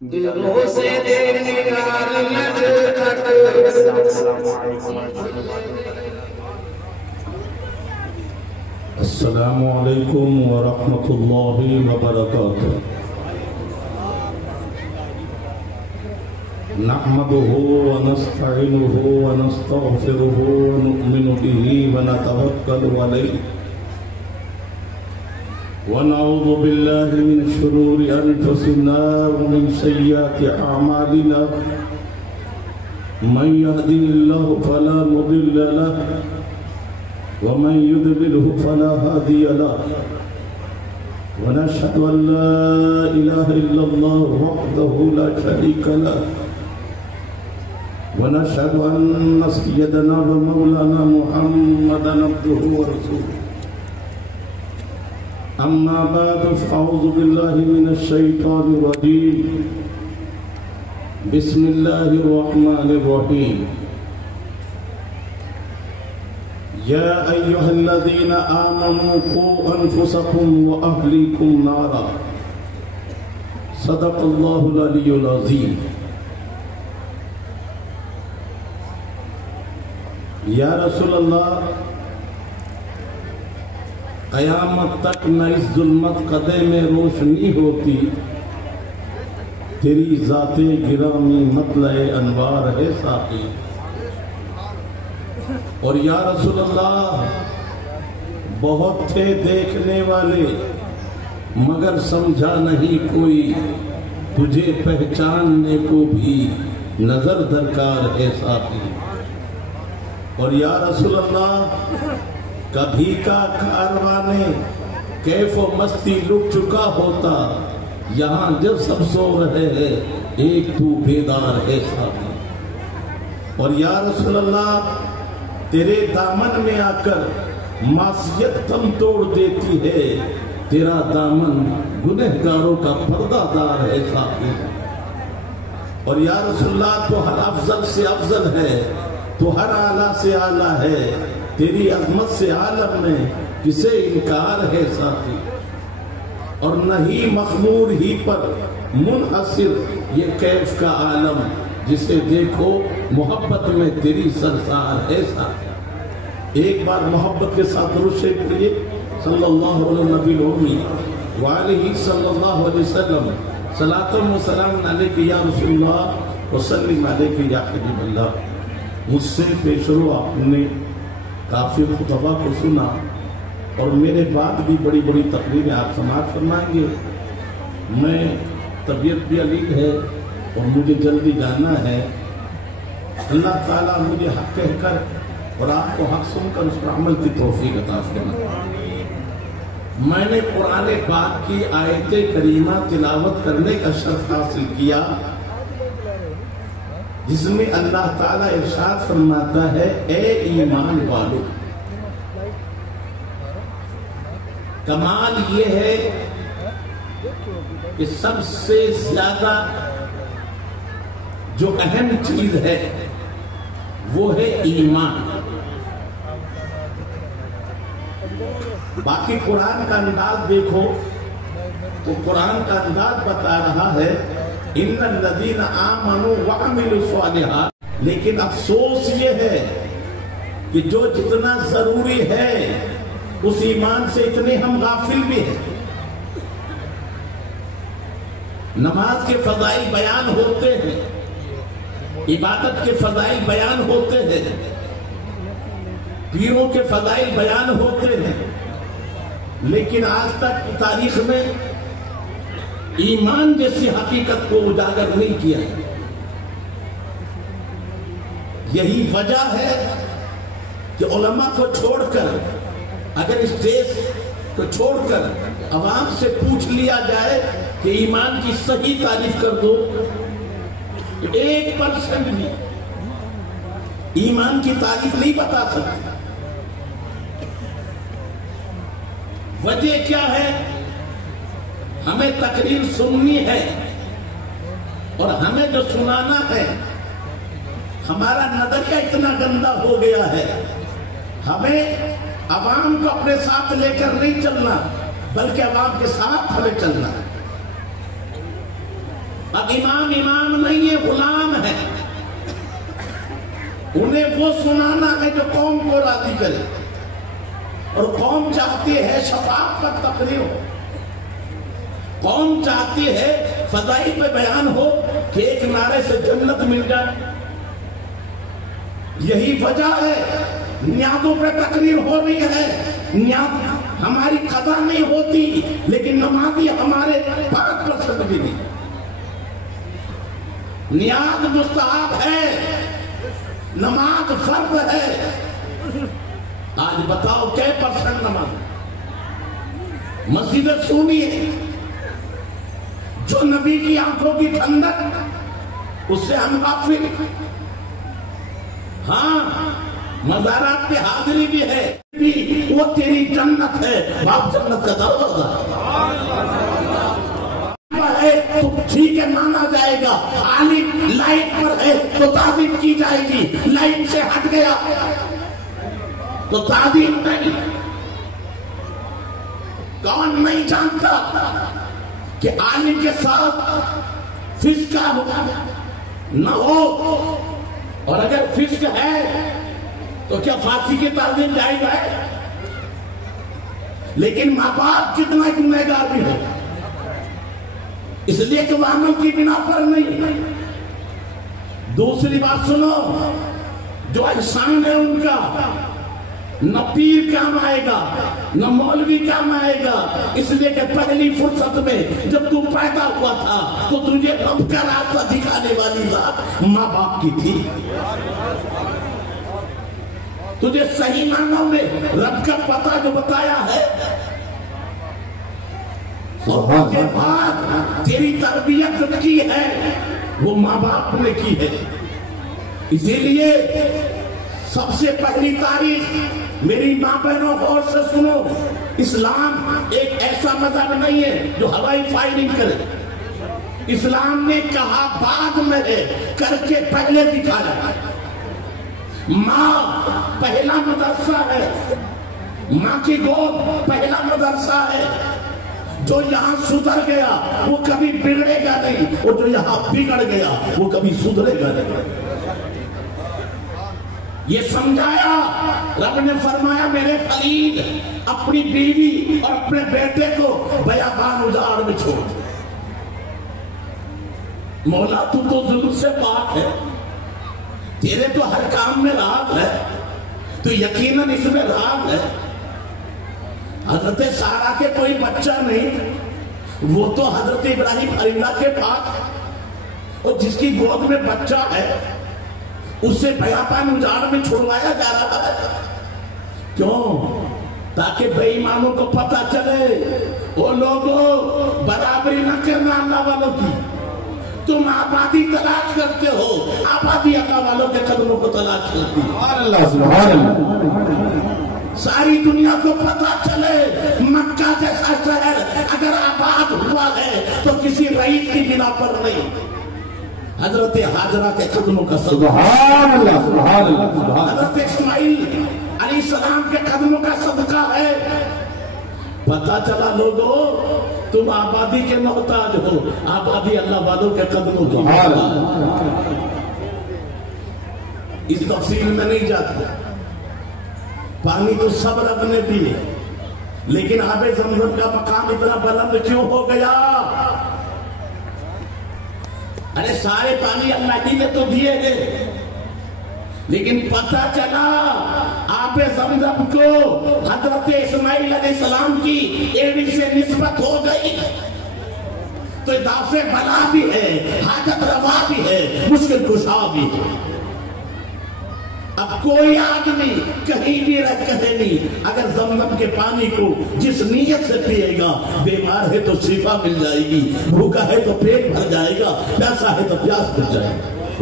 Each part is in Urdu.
دلوں سے نگار لٹ کٹ السلام علیکم ورحمۃ اللہ وبرکاتہ نحمده ونستعینه ونستغفره ونؤمن به ونتوکل علیہ ونعوذ باللہ من شرور انفسنا ومن سیئات اعمالنا من يهده الله فلا مضل له ومن يضلله فلا هادي له ونشهد ان لا اله الا الله وحده لا شريك له ونشهد ان سيدنا ومولانا محمدا عبده ورسوله اما بعد فاعوذ بالله من الشيطان الرجيم بسم الله الرحمن الرحيم يا أيها الذين آمنوا قوا أنفسكم وأهليكم نارا صدق الله العلي العظيم یا رسول اللہ قیامت تک نہ اس ظلمت قدے میں روشنی ہوتی تیری ذات گرامی مطلع انوار ہے ساقی اور یا رسول اللہ بہت تھے دیکھنے والے مگر سمجھا نہیں کوئی تجھے پہچاننے کو بھی نظر درکار ہے ساقی اور یا رسول اللہ کبھی کا کاروانے کیف و مستی لٹ چکا ہوتا یہاں جب سب سو رہے ہیں ایک تو بیدار ہے ساقی اور یا رسول اللہ تیرے دامن میں آ کر معصیت تم توڑ دیتی ہے تیرا دامن گنہگاروں کا پردہ دار ہے ساقی اور یا رسول اللہ تو ہر افضل سے افضل ہے تو ہر اعلیٰ سے اعلیٰ ہے تیری عظمت سے عالم میں کسے انکار ہے ساقی اور نہیں مخمور ہی پر منحصر یہ کیف کا عالم جسے دیکھو محبت میں تیری سرسار ہے ساقی ایک بار محبت کے ساتھ درود شریف پڑھیے صلی اللہ علیہ نبی الامی وآلہ صلی اللہ علیہ وسلم صلاۃ و سلام علیک یا رسول اللہ وسلم علیک یا حبیب اللہ مجھ سے پیش رو آپ نے کافی خطبہ کو سنا اور میرے بعد بھی بڑی بڑی تقریریں آپ سماعت فرمائیں گے میں طبیعت بھی علیل ہے اور مجھے جلدی جانا ہے اللہ تعالیٰ مجھے حق کہہ کر اور آپ کو حق سن کر اس پر عمل کی توفیق عطا فرمائے میں نے قرآن پاک کی آیت کریمہ تلاوت کرنے کا شرف حاصل کیا جس میں اللہ تعالیٰ ارشاد فرماتا ہے اے ایمان والو کمال یہ ہے کہ سب سے زیادہ جو اہم چیز ہے وہ ہے ایمان باقی قرآن کا انداز دیکھو تو قرآن کا انداز بتا رہا ہے ان الذین آمنوا وعملوا الصالحات لیکن افسوس یہ ہے کہ جو جتنا ضروری ہے اس ایمان سے اتنے ہم غافل بھی ہیں نماز کے فضائل بیان ہوتے ہیں عبادت کے فضائل بیان ہوتے ہیں پیروں کے فضائل بیان ہوتے ہیں لیکن آج تک تاریخ میں ایمان جیسی حقیقت کو اجاگر نہیں کیا یہی وجہ ہے کہ علماء کو چھوڑ کر اگر اسٹیج کو چھوڑ کر عوام سے پوچھ لیا جائے کہ ایمان کی صحیح تعریف کر دو 1% بھی ایمان کی تعریف نہیں بتا سکتے وجہ کیا ہے ہمیں تقریر سننی ہے اور ہمیں جو سنانا ہے ہمارا نظریہ اتنا گندا ہو گیا ہے ہمیں عوام کو اپنے ساتھ لے کر نہیں چلنا بلکہ عوام کے ساتھ ہمیں چلنا ہے اب امام نہیں ہے، غلام ہے. انہیں وہ سنانا ہے جو قوم کو راضی کرے، اور قوم چاہتی ہے شفاعت پر تقریر ہو، قوم چاہتی ہے فضائل پہ بیان ہو کہ ایک نعرے سے جنت مل جائے. یہی وجہ ہے نیازوں پہ تقریر ہو رہی ہے. نیاز ہماری قضا نہیں ہوتی، لیکن نمازی ہمارے 5% بھی نہیں. نیاز مستحب ہے، نماز فرض ہے. آج بتاؤ کیا % نماز؟ مسجد سونی ہے، جو نبی کی آنکھوں کی ٹھنڈک، اس سے ہم غافل. ہاں مزارات پہ حاضری بھی ہے، وہ تیری جنت ہے، باپ جنت کا دروازہ ہے تو ٹھیک ہے مانا جائے گا. عالم لائٹ پر ہے تو تعظیم کی جائے گی، لائٹ سے ہٹ گیا تو تعظیم نہیں. کون نہیں جانتا کہ عالم کے ساتھ فسق نہ ہو، اور اگر فسق ہے تو کیا فاسق کی تعظیم جائز ہے؟ لیکن ماں باپ کتنا گنہگار بھی ہو، اس لیے کہ وہ عمل کی بنا پر نہیں. دوسری بات سنو، جو احسان ہے ان کا نہ پیر کام آئے گا نہ مولوی کام آئے گا. اس لیے کہ پہلی فرصت میں جب تو پیدا ہوا تھا تو تجھے رب کا راستہ دکھانے والی ذات ماں باپ کی تھی. تجھے صحیح معنوں میں رب کا پتہ جو بتایا ہے، اور اس کے بعد تیری تربیت جو کی ہے وہ ماں باپ نے کی ہے. اسی لیے سب سے پہلی تاریخ، میری ماں بہنوں غور سے سنو، اسلام ایک ایسا مذہب نہیں ہے جو ہوائی فائرنگ کرے. اسلام نے کہا بعد میں ہے، کر کے پہلے دکھایا. ماں پہلا مدرسہ ہے، ماں کی گود پہلا مدرسہ ہے. جو یہاں سدھر گیا وہ کبھی بگڑے گا نہیں، اور جو یہاں بگڑ گیا وہ کبھی سدھرے گا نہیں. یہ سمجھایا رب نے، فرمایا میرے خلیل اپنی بیوی اور اپنے بیٹے کو بیابان اجاڑ میں چھوڑ. مولا تو ظلم سے پاک ہے، تیرے تو ہر کام میں راز ہے، تو یقیناً اس میں راز ہے. حضرت سارا کے کوئی بچہ نہیں، وہ تو حضرت ابراہیم خلیلہ کے پاس، اور جس کی گود میں بچہ ہے اسے بیابان اجاڑ میں چھوڑوایا جا رہا ہے. کیوں؟ تاکہ بے ایمانوں کو پتہ چلے، وہ لوگوں برابری نہ کرنا اللہ والوں کی. تم آبادی تلاش کرتے ہو، آبادی اللہ والوں کے قدموں کو تلاش کرتی ہے. ساری دنیا کو پتہ چلے مکہ جیسا شہر اگر آباد ہوا ہے تو کسی رئیس کی بنا پر نہیں، حضرت حاجرہ کے قدموں کا صدقہ، سبحان اللہ سبحان اللہ، حضرت اسماعیل علیہ السلام کے قدموں کا صدقہ ہے. پتہ چلا لوگوں تم آبادی کے محتاج ہو، آبادی اللہ والوں کے قدموں کی. اس تفصیل میں نہیں جاتا. پانی تو سب رب نے دیے، لیکن آب زمزم کا مقام اتنا بلند کیوں ہو گیا؟ ارے سارے پانی اللہ ہی نے تو دیے گئے، لیکن پتہ چلا آب زمزم کو حضرت اسماعیل علیہ السلام کی ایڑی سے نسبت ہو گئی تو اضافے بلا بھی ہے، حاجت روا بھی ہے، مشکل کشا بھی ہے. اب کوئی آدمی کہیں بھی رہ کہیں نہیں، اگر زمزم کے پانی کو جس نیت سے پیے گا، بیمار ہے تو شفا مل جائے گی، بھوکا ہے تو پیٹ بھر جائے گا، پیاسا ہے تو پیاس بھر جائے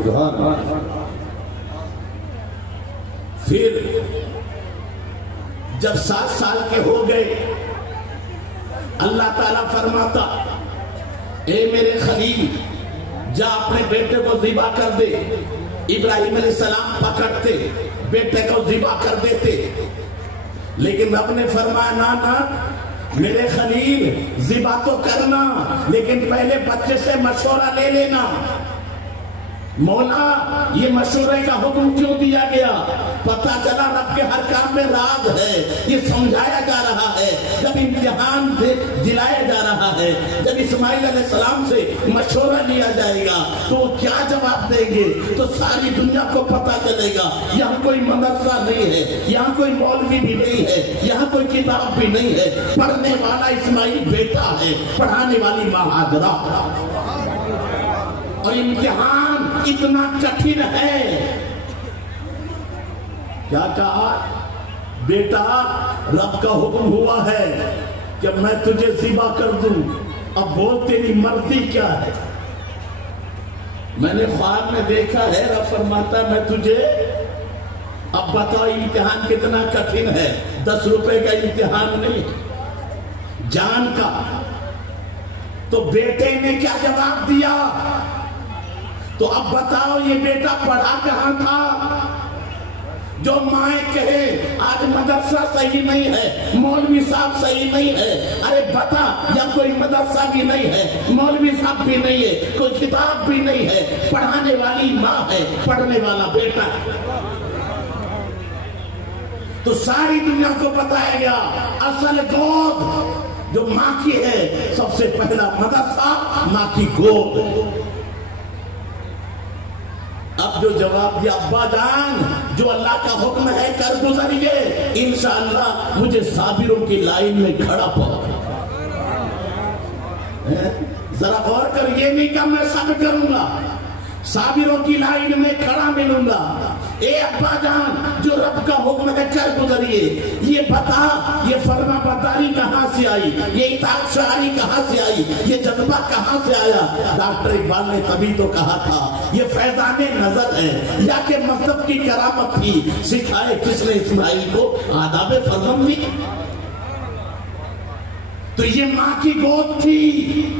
گا. پھر جب 7 سال کے ہو گئے، اللہ تعالیٰ فرماتا اے میرے خلیل جا اپنے بیٹے کو ذبح کر دے. ابراہیم علیہ السلام پکڑتے بیٹے کو ذبح کر دیتے، لیکن رب نے فرمایا نہ میرے خلیل ذبح تو کرنا لیکن پہلے بچے سے مشورہ لے لینا. مولا یہ مشورے کا حکم کیوں دیا گیا؟ پتہ چلا رب کے ہر کام میں راز ہے. یہ سمجھایا جا رہا ہے جب امتحان دلایا جا رہا ہے، جب اسماعیل علیہ السلام سے مشورہ لیا جائے گا تو وہ کیا جواب دیں گے تو ساری دنیا کو پتہ چلے گا. یہاں کوئی مدرسہ نہیں ہے، یہاں کوئی مولوی بھی نہیں ہے، یہاں کوئی کتاب بھی نہیں ہے. پڑھنے والا اسماعیل بیٹا ہے، پڑھانے والی ماں ہاجرہ. اور امتحان اتنا کٹھن ہے. کیا کہا؟ بیٹا رب کا حکم ہوا ہے کہ میں تجھے ذبح کر دوں، اب بول تیری مرضی کیا ہے؟ میں نے خواب میں دیکھا ہے رب فرماتا ہے میں تجھے، اب بتاؤ امتحان کتنا کٹھن ہے. 10 روپے کا امتحان نہیں، جان کا. تو بیٹے نے کیا جواب دیا؟ تو اب بتاؤ یہ بیٹا پڑھا کہاں تھا؟ جو مائیں کہے آج مدرسہ صحیح نہیں ہے، مولوی صاحب صحیح نہیں ہے. ارے بتا، یا کوئی مدرسہ بھی نہیں ہے، مولوی صاحب بھی نہیں ہے، کوئی کتاب بھی نہیں ہے، پڑھانے والی ماں ہے، پڑھنے والا بیٹا. تو ساری دنیا کو بتایا گیا اصل گود جو ماں کی ہے. سب سے پہلا مدرسہ ماں کی گود. اب جو جواب دیا ابا جان جو اللہ کا حکم ہے کر گزریے، انشاءاللہ مجھے صابروں کی لائن میں کھڑا پاؤ. ذرا غور کر، یہ نہیں کہ میں سب کروں گا، صابروں کی لائن میں کھڑا ملوں گا. اے ابا جان جو رب کا حکم ہے کر گزریے. یہ بتا یہ فرما برداری کہاں سے آئی، یہ اطاعت شعاری کہاں سے آئی، یہ جذبہ کہاں سے آیا؟ ڈاکٹر اقبال نے تبھی تو کہا تھا یہ فیضان نظر ہے یا کہ مذہب کی کرامت تھی. سکھائے کس نے اسماعیل کو آداب فضل بھی؟ تو یہ ماں کی گود تھی.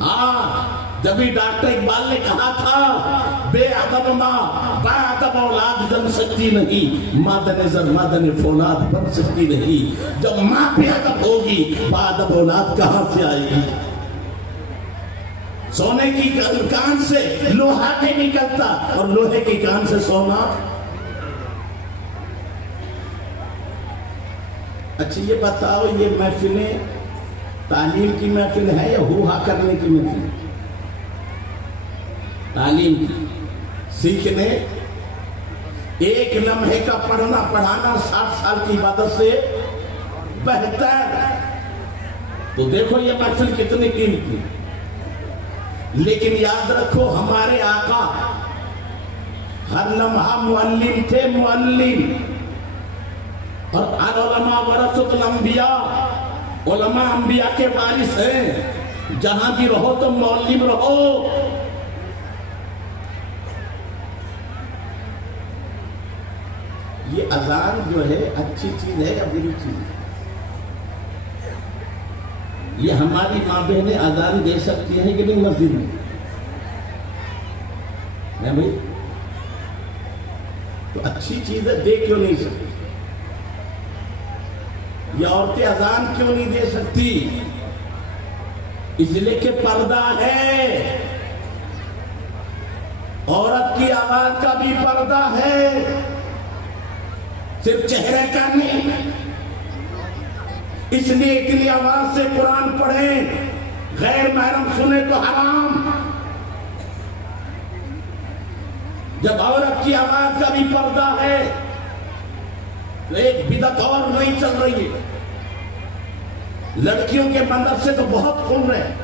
ہاں جبھی ڈاکٹر اقبال نے کہا تھا بے ادب ماں با ادب اولاد جن سکتی نہیں، مادن زن مادن فولاد بن سکتی نہیں. جب ماں بے ادب ہوگی با ادب اولاد کہاں سے آئے گی؟ سونے کی کان سے لوہا نہیں نکلتا اور لوہے کی کان سے سونا. اچھا یہ بتاؤ یہ محفلیں تعلیم کی محفل ہے یا ہوا کرنے کی محفل؟ تعلیم کی، سیکھنے. ایک لمحے کا پڑھنا پڑھانا 60 سال کی عبادت سے بہتر. تو دیکھو یہ محفل کتنی قیمتی. لیکن یاد رکھو ہمارے آقا ہر لمحہ معلم تھے، معلم. اور العلماء ورثۃ الانبیاء، علماء انبیاء کے وارث ہیں. جہاں بھی رہو تو معلم رہو. یہ اذان جو ہے اچھی چیز ہے یا بری چیز ہے؟ یہ ہماری ماں بہنیں اذان دے سکتی ہیں کہ نہیں مسجد میں؟ نہیں بھائی، تو اچھی چیز ہے، دے کیوں نہیں سکتی؟ یہ عورتیں اذان کیوں نہیں دے سکتی؟ اس لیے کہ پردہ ہے. عورت کی آواز کا بھی پردہ ہے، صرف چہرے کا نہیں. اس لیے اتنی آواز سے قرآن پڑھیں، غیر محرم سنے تو حرام. جب عورت کی آواز کا بھی پردہ ہے تو ایک بدعت اور نہیں چل رہی ہے. لڑکیوں کے مدرسے تو بہت کھل رہے ہیں،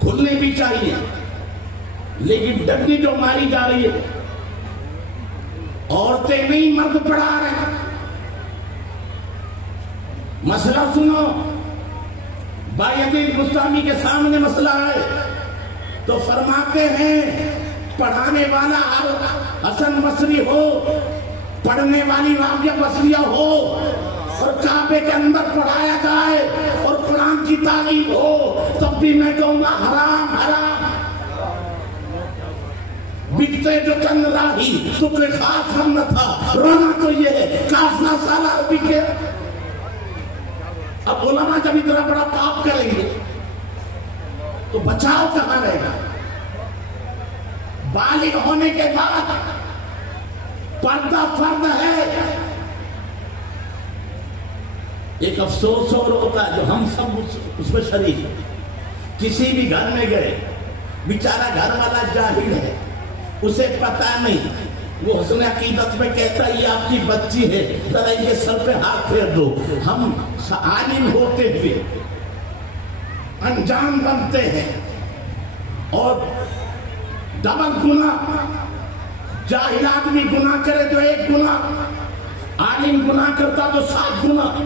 کھلنے بھی چاہیے، لیکن ڈنڈی جو ماری جا رہی ہے عورتیں نہیں مرد پڑھا رہے. مسئلہ سنو، بائیدین مستعمی کے سامنے مسئلہ ہے تو فرماتے ہیں پڑھانے والا حسن مصری ہو، پڑھنے والی رابعہ بصریہ ہو، اور کعبے کے اندر پڑھایا جائے اور قرآن کی تعلیم ہو، تب بھی میں کہوں گا حرام حرام. بکتے جو چند راہی تو کوئی خاص ہم نہ تھا. رونا تو یہ ہے کاش نہ سالہ بکے. اب علماء جب اتنا بڑا پاپ کریں گے تو بچاؤ کہاں رہے گا؟ بالغ ہونے کے بعد پردہ فرض ہے۔ ایک افسوس اور ہوتا ہے جو ہم سب اس میں شریک ہیں، کسی بھی گھر میں گئے، بیچارہ گھر والا جاہل ہے، اسے پتا نہیں، وہ حسن عقیدت میں کہتا ہے یہ آپ کی بچی ہے، ذرا یہ سر پہ ہاتھ پھیر دو۔ ہم عالم ہوتے ہوئے انجام بنتے ہیں اور ڈبل گناہ، جاہل آدمی گناہ کرے تو ایک گناہ، عالم گناہ کرتا تو 7 گناہ۔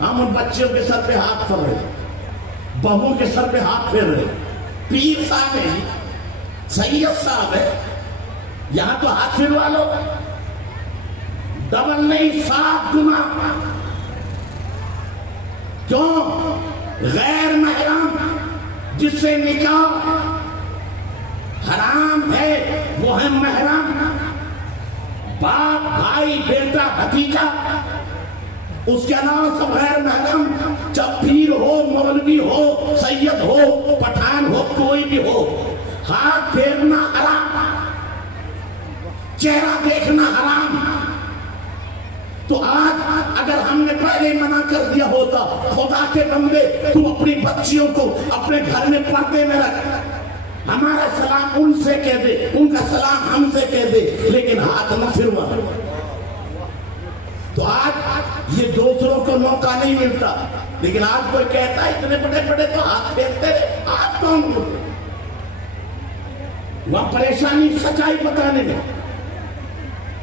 ہم ان بچوں کے سر پہ ہاتھ پھیر رہے، بہو کے سر پہ ہاتھ پھیر رہے، پیر صاحب ہے، سید صاحب ہے، یہاں تو ہاتھ پھروا لو، ڈبل نہیں 7 گناہ۔ کیوں؟ غیر محرم جس سے نکاح حرام ہے وہ ہے محرم، باپ، بھائی، بیٹا، بھتیجا، اس کے علاوہ سب غیر محرم۔ جب پیر ہو، مولوی ہو، سید ہو، پٹھان ہو، کوئی بھی ہو، ہاتھ پھیرنا حرام، چہرہ دیکھنا حرام۔ تو آج اگر ہم نے پہلے منع کر دیا ہوتا، خدا کے بندے تو اپنی بچیوں کو اپنے گھر میں پردے میں رکھ، ہمارا سلام ان سے کہہ دے، ان کا سلام ہم سے کہہ دے، لیکن ہاتھ نہ پھروا۔ تو آج یہ دوسروں کو موقع نہیں ملتا، لیکن آج کوئی کہتا ہے اتنے بڑے بڑے تو ہاتھ پھیرتے رہے، ہاتھ کون ہوتے؟ وہاں پریشانی سچائی بتانے میں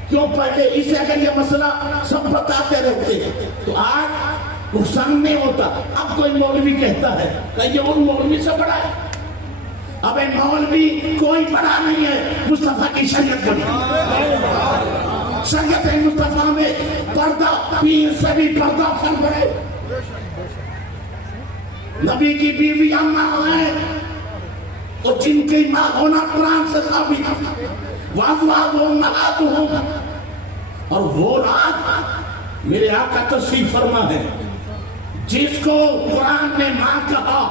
کیوں پہلے اسے اگر یہ مسئلہ سب بتاتے رہتے ہیں تو آج نقصان نہیں ہوتا۔ اب کوئی مولوی کہتا ہے کہ یہ ان مولوی سے بڑا ہے، اب مولوی کوئی بڑا نہیں ہے، مصطفیٰ کی شریعت بنی، شریعت مصطفیٰ میں پردہ، پیر سے بھی پردہ فرض ہے۔ نبی کی بیوی اماں ہیں اور جن کی ماں ہونا قرآن سے ثابت، وَأَزْوَاجُهُمْ أُمَّهَاتُهُمْ، اور وہ رات میرے آقا تشریف فرما ہے جس کو قرآن نے ماں کہا،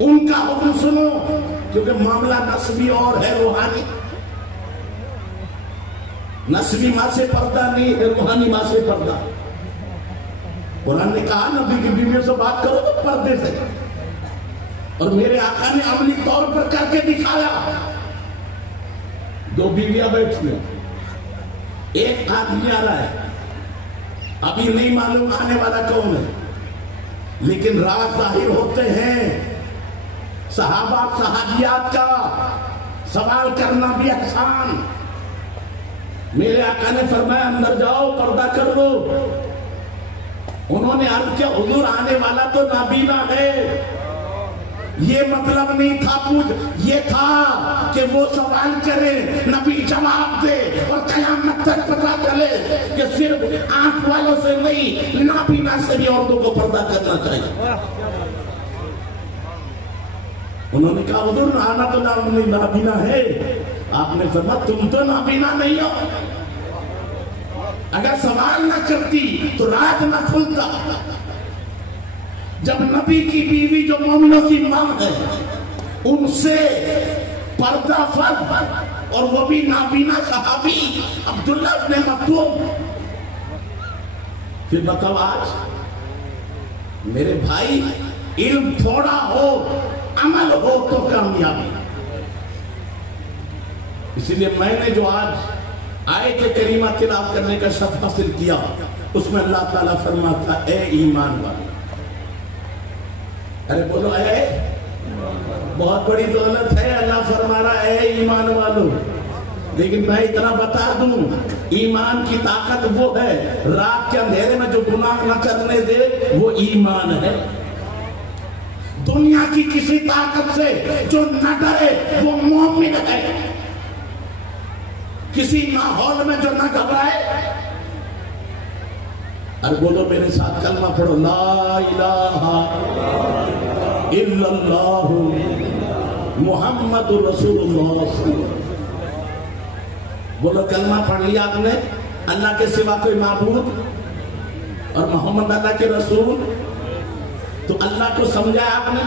ان کا حکم سنو، کیونکہ معاملہ نسبی اور ہے روحانی۔ نسبی ماں سے پردہ نہیں ہے، روحانی ماں سے پردہ۔ قرآن نے کہا نبی کی بیویوں سے بات کرو تو پردے سے، اور میرے آقا نے عملی طور پر کر کے دکھایا۔ 2 بیویاں بیٹھی ہیں، ایک آدمی آ رہا ہے، ابھی نہیں معلوم آنے والا کون ہے، لیکن راز ظاہر ہوتے ہیں۔ صحابہ صحابیات کا سوال کرنا بھی احسان۔ میرے آقا نے فرمایا اندر جاؤ، پردہ کر لو۔ انہوں نے عرض کیا حضور آنے والا تو نابینا ہے۔ یہ مطلب نہیں تھا، یہ تھا کہ وہ سوال کرے، نبی جواب دے، اور قیامت تک پتا چلے کہ صرف آنکھ والوں سے نہیں، نابینا سے بھی عورتوں کو پردہ کرنا چاہیے۔ انہوں نے کہا حضور آنا تو نابینا ہے۔ آپ نے فرمایا تم تو نابینا نہیں ہو، اگر سوال نہ کرتی تو رات نہ کھلتا۔ جب نبی کی بیوی جو مومنوں کی ماں ہے ان سے پردہ فرض، اور وہ بھی نابینا صحابی عبداللہ ابن مکتوم، پھر بتاؤ آج میرے بھائی علم تھوڑا ہو، عمل ہو تو کامیابی۔ اسی لیے میں نے جو آج آیت کریمہ تلاوت کرنے کا شرف حاصل کیا، اس میں اللہ تعالیٰ فرماتا اے ایمان والے، ارے بولو اے، بہت بڑی دولت ہے، اللہ فرما رہا اے ایمان والو۔ لیکن میں اتنا بتا دوں، ایمان کی طاقت وہ ہے، رات کے اندھیرے میں جو گناہ نہ کرنے دے وہ ایمان ہے۔ دنیا کی کسی طاقت سے جو نہ ڈرے وہ مومن ہے۔ کسی ماحول میں جو نہ گھبرائے، اور بولو میرے ساتھ کلمہ پڑھو، لا الہ الا اللہ محمد رسول اللہ۔ بولو کلمہ پڑھ لیا آپ نے، اللہ کے سوا کوئی معبود اور محمد اللہ کے رسول. تو اللہ کو سمجھا آپ نے؟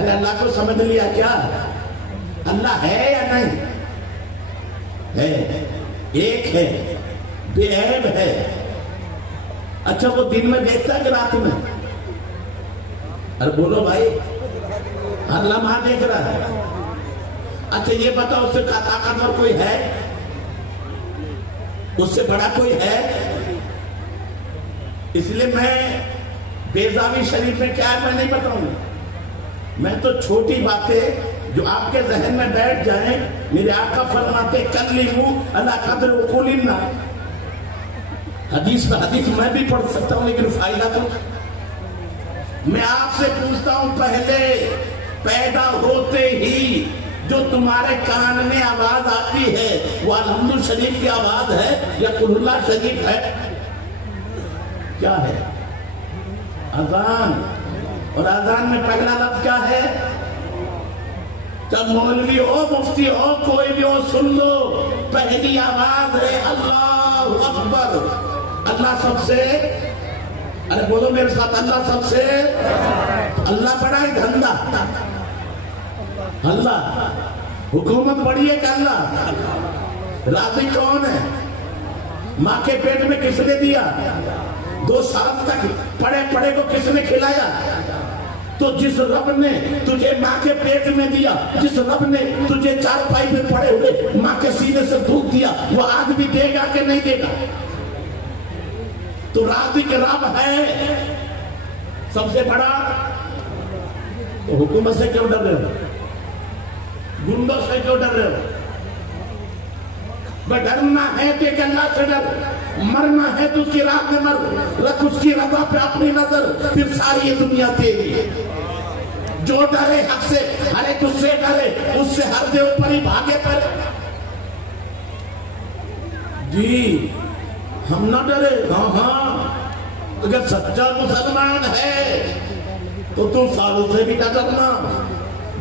ارے اللہ کو سمجھ لیا کیا؟ اللہ ہے یا نہیں ہے؟ ایک ہے، بے عیب ہے. اچھا وہ دن میں دیکھتا ہے کہ رات میں؟ ارے بولو بھائی، ہر لمحہ دیکھ رہا ہے. اچھا یہ بتاؤ اس سے طاقتور کوئی ہے؟ اس سے بڑا کوئی ہے؟ اس لیے میں بیضاوی شریف میں کیا ہے میں نہیں بتاؤں گا. میں تو چھوٹی باتیں جو آپ کے ذہن میں بیٹھ جائیں. میرے آقا فرماتے کلموا علی قدر عقول الناس. حدیث میں حدیث میں بھی پڑھ سکتا ہوں لیکن فائدہ تو. میں آپ سے پوچھتا ہوں پہلے پیدا ہوتے ہی جو تمہارے کان میں آواز آتی ہے وہ الحمد شریف کی آواز ہے یا قل اللہ شریف ہے؟ کیا ہے؟ اذان. اور اذان میں پہلا لفظ کیا ہے؟ جب مولوی ہو مفتی ہو کوئی بھی ہو سن لو، پہلی آواز ہے اللہ اکبر. اللہ سب سے، ارے بولو میرے ساتھ، اللہ سب سے. اللہ بڑا ہے دھندا؟ اللہ حکومت بڑی ہے کہ اللہ؟ راضی کون ہے؟ ماں کے پیٹ میں کس نے دیا؟ 2 سال تک پڑے پڑے کو کس نے کھلایا؟ تو جس رب نے تجھے ماں کے پیٹ میں دیا، جس رب نے تجھے 4 پائی میں پڑے ہوئے ماں کے سینے سے دودھ دیا، وہ آج بھی دے گا کہ نہیں دے گا؟ تو راضی کے رب ہے سب سے بڑا. تو حکومت سے کیوں ڈر رہے ہو؟ گنڈوں سے کیوں ڈر رہے ہو؟ ڈرنا ہے تو ایک اللہ سے ڈر. مرنا ہے تو اس کی راہ میں مر. رکھ اس کی رضا پہ اپنی نظر، پھر ساری یہ دنیا تیری. جو ڈرے حق سے، ہر ایک اس سے ڈرے، اس سے ہر دے اوپر ہی بھاگے پر. جی ہم نہ ڈرے. ہاں اگر سچا مسلمان ہے تو تم سالوں سے بھی نہ ڈرنا،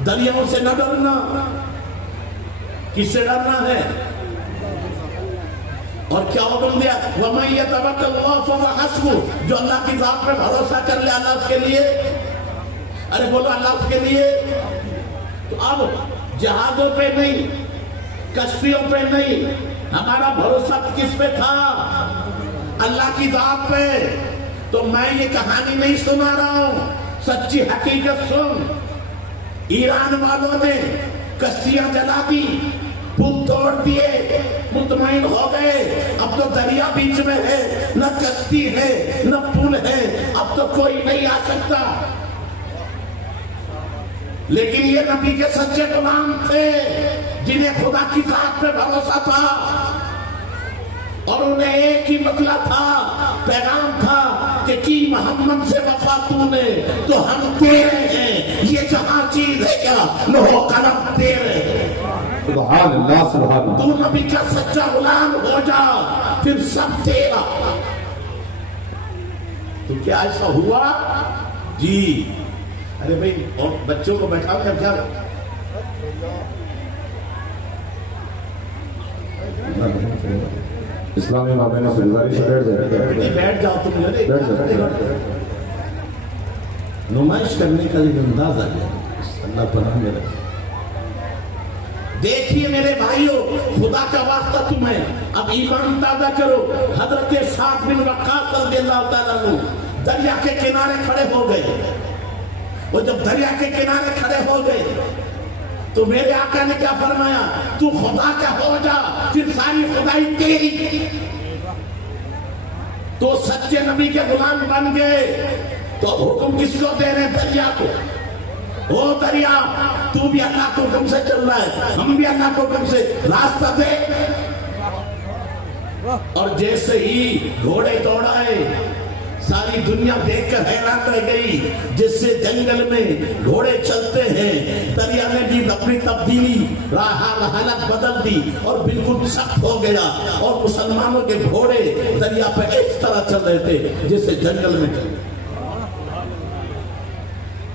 دریاؤں سے نہ ڈرنا. کس سے ڈرنا ہے؟ اور کیا حکم دیا؟ وَمَن يَتَوَكَّلْ اللَّهَ فَهُوَ حَسْبُهُ. جو اللہ کی ذات پہ بھروسہ کر لے اللہ اس کے لیے. ارے بولو اللہ اس کے لیے. تو اب جہازوں پہ نہیں، کشتیوں پہ نہیں، ہمارا بھروسہ کس پہ تھا؟ اللہ کی ذات پہ. تو میں یہ کہانی نہیں سنا رہا ہوں، سچی حقیقت سن. ایران والوں نے کشتیاں جلا دی، پل توڑ دیے، مطمئن ہو گئے. اب تو دریا بیچ میں ہے، نہ کشتی ہے نہ پل ہے، اب تو کوئی نہیں آ سکتا. لیکن یہ نبی کے سچے غلام تھے جنہیں خدا کی ذات پہ بھروسہ تھا، اور انہیں ایک ہی مسئلہ تھا، پیغام تھا کہ کی محمد سے وفا تو نے تو ہم تیرے ہیں. یہ جہاں چیز ہے کیا لوہ قلم تیرے. سبحان اللہ سبحان اللہ. تو نبی کا سچا غلام ہو جا پھر سب تیرا. تو کیا ایسا ہوا؟ جی ارے بھائی اور بچوں کو بیٹھاؤ کر کیا اسلامی مابین فلزاری سے بیٹھ جاؤ تم. نمائش کرنے کا ایک انداز آ گیا. اللہ پناہ میں رکھے. دیکھیے میرے بھائیوں، خدا کا واسطہ تمہیں اب ایمان تازہ کرو. حضرت سعد بن وقاص رضی اللہ تعالیٰ عنہ دریا کے کنارے کھڑے ہو گئے. وہ جب دریا کے کنارے کھڑے ہو گئے تو میرے آقا نے کیا فرمایا؟ تو خدا کا ہو جا پھر ساری خدائی تیری. تو سچے نبی کے غلام بن گئے. تو حکم کس کو دے رہے؟ دریا کو. او دریا تو بھی اللہ کو حکم سے چل رہا ہے، ہم بھی اللہ کو حکم سے راستہ دے. اور جیسے ہی گھوڑے دوڑائے ساری دنیا دیکھ کر حیران رہ گئی. جس سے جنگل میں گھوڑے چلتے ہیں، دریا نے بھی اپنی تبدیلی حالت بدل دی اور بالکل سخت ہو گیا. اور مسلمانوں کے گھوڑے دریا پہ اس طرح چل رہے تھے جیسے جنگل میں چل.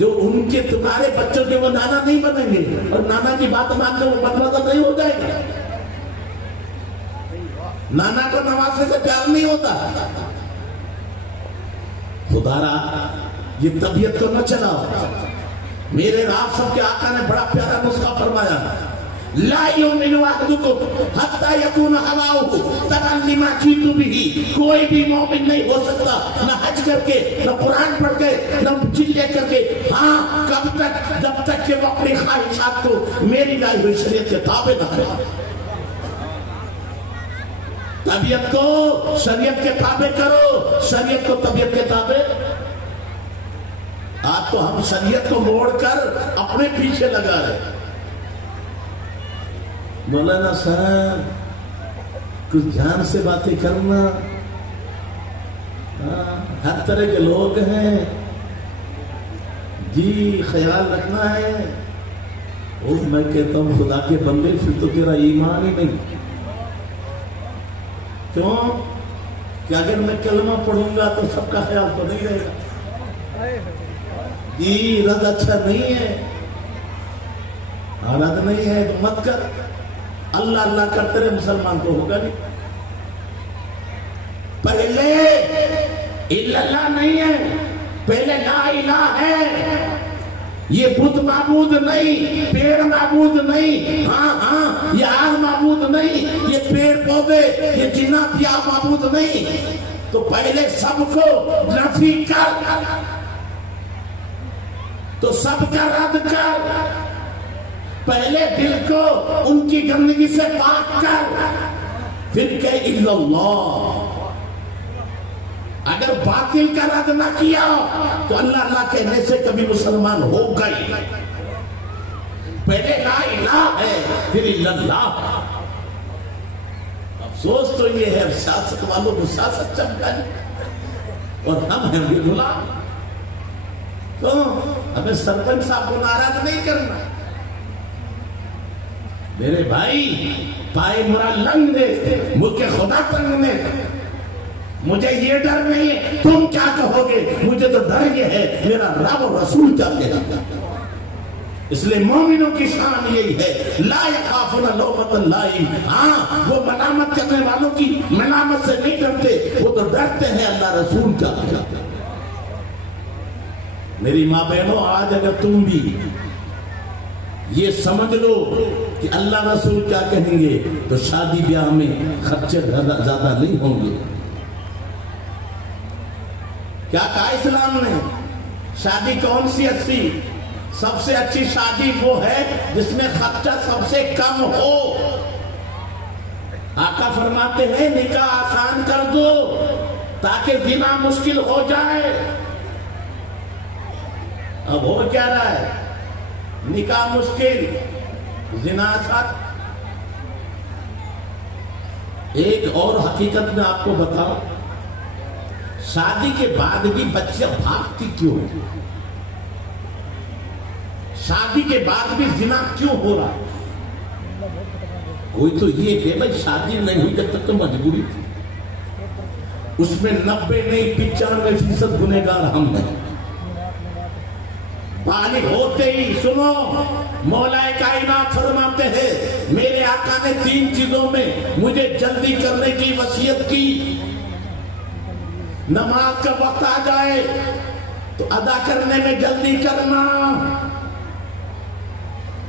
جو ان کے تمہارے بچوں کے وہ نانا نہیں بنیں گے، اور نانا کی بات مان کر وہ بدمزہ نہیں ہو جائے گا. نانا کو نواسے سے پیار نہیں ہوتا. خدا را یہ طبیعت کو نہ چلاؤ. میرے آپ سب کے آقا نے بڑا پیارا نسخہ فرمایا، لا یؤمن احدکم حتی یکون ہواؤہ تبعا لما جئت بہ. کوئی بھی مومن نہیں ہو سکتا نہ حج کر کے، نہ قرآن پڑھ کے، نہ چلے کر کے. ہاں کب تک؟ جب تک کہ وہ اپنی خواہشات کو میری لائی ہوئی شریعت کے تابع نہ کرے. طبیعت کو شریعت کے تابع کرو، شریعت کو طبیعت کے تابع. آج تو ہم شریعت کو موڑ کر اپنے پیچھے لگا رہے. مولانا صاحب کچھ دھیان سے باتیں کرنا، ہر طرح کے لوگ ہیں جی، خیال رکھنا ہے. اور میں کہتا ہوں خدا کے بندے پھر تو تیرا ایمان ہی نہیں. کیوں کہ اگر میں کلمہ پڑھوں گا تو سب کا خیال تو نہیں رہے گا. جی رد اچھا نہیں ہے، رد نہیں ہے تو مت کر. اللہ اللہ کرتے رہے، مسلمان تو ہوگا نہیں. پہلے اللہ نہیں ہے، پہلے لا الہ ہے. یہ بت معبود نہیں، پیڑ معبود نہیں، ہاں یہ آگ معبود نہیں، یہ پیڑ پودے، یہ جنات یا معبود نہیں. تو پہلے سب کو نفی کر، تو سب کا رد کر. پہلے دل کو ان کی گندگی سے پاک کر، پھر کہ الا اللہ. اگر باطل کا رد نہ کیا تو اللہ اللہ کہنے سے کبھی مسلمان ہو گئی. پہلے لا الہ ہے پھر الا اللہ. افسوس تو یہ ہے سیاست والوں کو سیاست چمکانی، اور ہم ہیں بھی غلام. تو ہمیں سرپنچ صاحب کو ناراض نہیں کرنا. میرے بھائی پائے مرا لنگ نے، مجھے خدا تنگ نے. مجھے یہ ڈر نہیں ہے تم کیا کہو گے، مجھے تو ڈر یہ ہے میرا رب و رسول کیا کہے گا. اس لیے مومنوں کی شان یہی ہے، لا یخافون لومۃ لائم. ہاں وہ ملامت کرنے والوں کی ملامت سے نہیں ڈرتے، وہ تو ڈرتے ہیں اللہ رسول کا. میری ماں بہنوں، آج اگر تم بھی یہ سمجھ لو کہ اللہ رسول کیا کہیں گے تو شادی بیاہ میں خرچے زیادہ نہیں ہوں گے. کیا کہا اسلام نے؟ شادی کون سی اچھی؟ سب سے اچھی شادی وہ ہے جس میں خرچہ سب سے کم ہو. آقا فرماتے ہیں نکاح آسان کر دو تاکہ زنا مشکل ہو جائے. اب ہو کیا رہا ہے؟ نکاح مشکل، زنا آسان. ایک اور حقیقت میں آپ کو بتاؤں، شادی کے بعد بھی بچے بھاگتی کیوں؟ شادی کے بعد بھی زنا کیوں ہو رہا؟ کوئی تو یہ کہ بھائی شادی نہیں ہوئی جب تک تو مجبوری تھی. اس میں 90 نہیں 95% گنہگار ہم ہیں. بالغ ہوتے ہی سنو، مولا کائنات فرماتے ہیں میرے آقا نے 3 چیزوں میں مجھے جلدی کرنے کی وصیت کی. نماز کا وقت آ جائے تو ادا کرنے میں جلدی کرنا.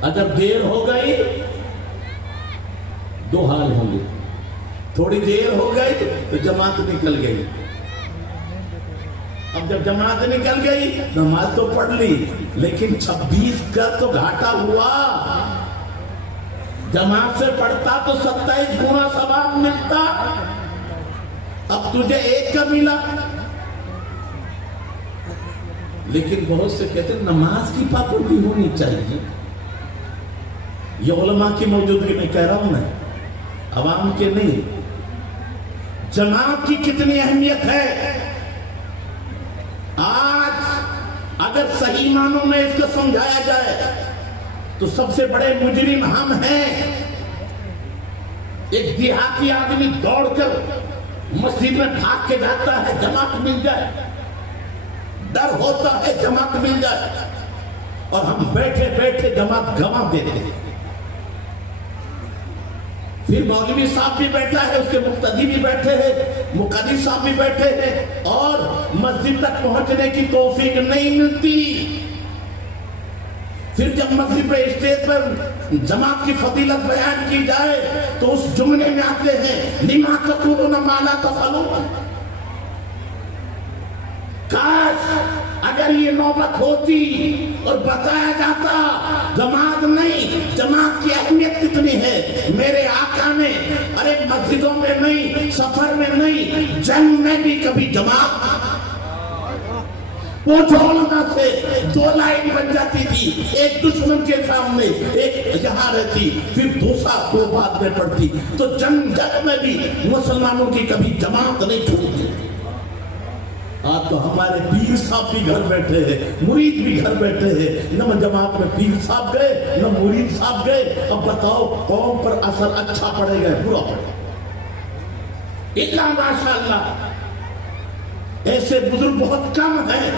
اگر دیر ہو گئی 2 حال ہوں گے. تھوڑی دیر ہو گئی تو جماعت نکل گئی. اب جب جماعت نکل گئی نماز تو پڑھ لی، لیکن 26 کا تو گھاٹا ہوا. جماعت سے پڑھتا تو 27 گنا ثواب ملتا، اب تجھے 1 کا ملا. لیکن بہت سے کہتے ہیں نماز کی پابندی ہونی چاہیے. یہ علماء کی موجودگی میں کہہ رہا ہوں میں، عوام کے نہیں. جماعت کی کتنی اہمیت ہے. آج اگر صحیح معنوں میں اس کو سمجھایا جائے تو سب سے بڑے مجرم ہم ہیں. ایک دیہاتی آدمی دوڑ کر مسجد میں بھاگ کے جاتا ہے جماعت مل جائے، ڈر ہوتا ہے جماعت مل جائے. اور ہم بیٹھے بیٹھے جماعت گنوا دیتے ہیں. پھر مولوی صاحب بھی بیٹھا ہے, اس کے مقتدی بھی بیٹھے ہیں, مقتدی صاحب بھی بیٹھے ہیں, اور مسجد تک پہنچنے کی توفیق نہیں ملتی. پھر جب مسجد پہ اسٹیج پر جماعت کی فضیلت بیان کی جائے تو اس جملے میں آتے ہیں لما تقولون ما لا تفعلون. کاش اگر یہ نوبت ہوتی اور بتایا جاتا جماعت نہیں, جماعت کی اہمیت کتنی ہے. میرے آقا نے ارے مسجدوں میں نہیں, سفر میں نہیں, جنگ میں بھی کبھی جماعت پوچھو علماء سے 2 لائن بن جاتی تھی, ایک دشمن کے سامنے, ایک یہاں رہتی, پھر دوسرا 2 بعد میں پڑتی. تو جنگ میں بھی مسلمانوں کی کبھی جماعت نہیں چھوٹتی. آج تو ہمارے پیر صاحب بھی گھر بیٹھے ہیں, مرید بھی گھر بیٹھے ہیں, نہ جماعت میں پیر صاحب گئے نہ مرید صاحب گئے. اب بتاؤ قوم پر اثر اچھا پڑے گا برا پڑے گا؟ اللہ ماشاءاللہ ایسے بزرگ بہت کم ہیں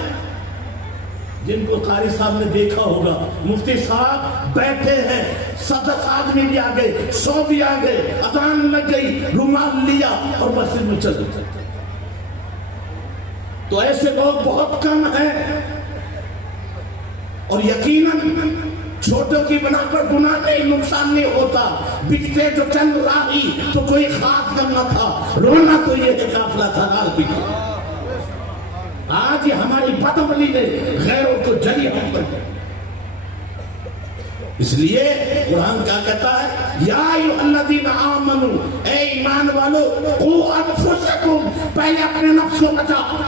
جن کو قاری صاحب نے دیکھا ہوگا. مفتی صاحب بیٹھے ہیں, 10 آدمی بھی آ گئے, 100 بھی آ گئے, اذان لگ گئی, رومال لیا اور مسجد میں چل گئے. تو ایسے لوگ بہت کم ہیں. اور یقیناً چھوٹوں کی بنا پر گناہ نہیں, نقصان نہیں ہوتا. بکتے جو چند راہی تو کوئی خاص کرنا تھا, رونا تو یہ ہے قافلہ سالار بھی. آج یہ ہماری بدعملی نے غیروں کو جلی ہم پر. اس لیے قرآن کیا کہتا ہے, یا ایھا الذین آمنوا, اے ایمان والو, قوا انفسکم, پہلے اپنے نفس کو بچاؤ,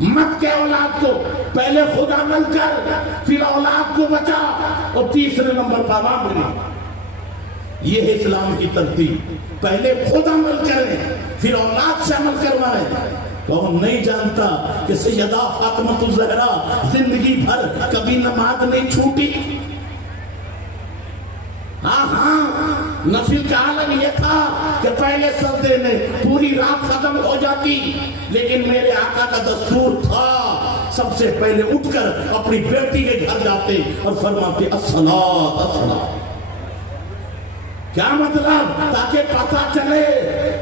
مت کے اولاد کو, پہلے خود عمل کر پھر اولاد کو بچا, اور تیسرے نمبر پر عوام بنا. یہ ہے اسلام کی ترتیب, پہلے خود عمل کریں پھر اولاد سے عمل کروائیں. کون نہیں جانتا کہ سیدہ فاطمہ الزہرا زندگی بھر کبھی نماز نہیں چھوٹی. ہاں نفل کا عالم یہ تھا کہ پہلے سردے میں پوری رات ختم ہو جاتی, لیکن میرے آقا کا دستور تھا سب سے پہلے اٹھ کر اپنی بیٹی کے گھر جاتے اور فرماتے الصلاۃ الصلاۃ. کیا مطلب؟ تاکہ پتہ چلے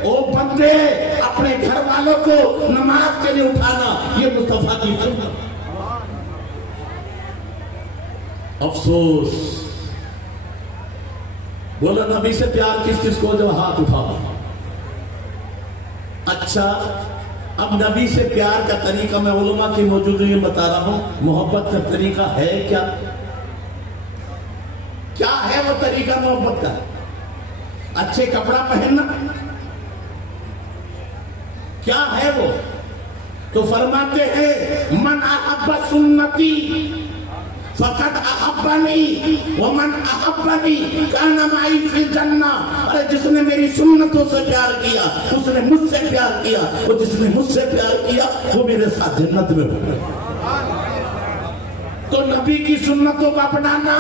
او بندے اپنے گھر والوں کو نماز کے لیے اٹھانا یہ مصطفیٰ کی سنت. افسوس, بولا نبی سے پیار کس کو جو ہاتھ اٹھا. اچھا اب نبی سے پیار کا طریقہ میں علماء کی موجودگی میں بتا رہا ہوں. محبت کا طریقہ ہے کیا؟ کیا ہے وہ طریقہ محبت کا؟ اچھے کپڑا پہننا کیا ہے وہ؟ تو فرماتے ہیں من احب سنتی فقط احبنی ومن احبنی کان معی فی الجنہ. ارے جس نے میری سنتوں سے پیار کیا اس نے مجھ سے پیار کیا, اور جس نے مجھ سے پیار کیا وہ میرے ساتھ جنت میں ہوگا. تو نبی کی سنتوں کو اپنانا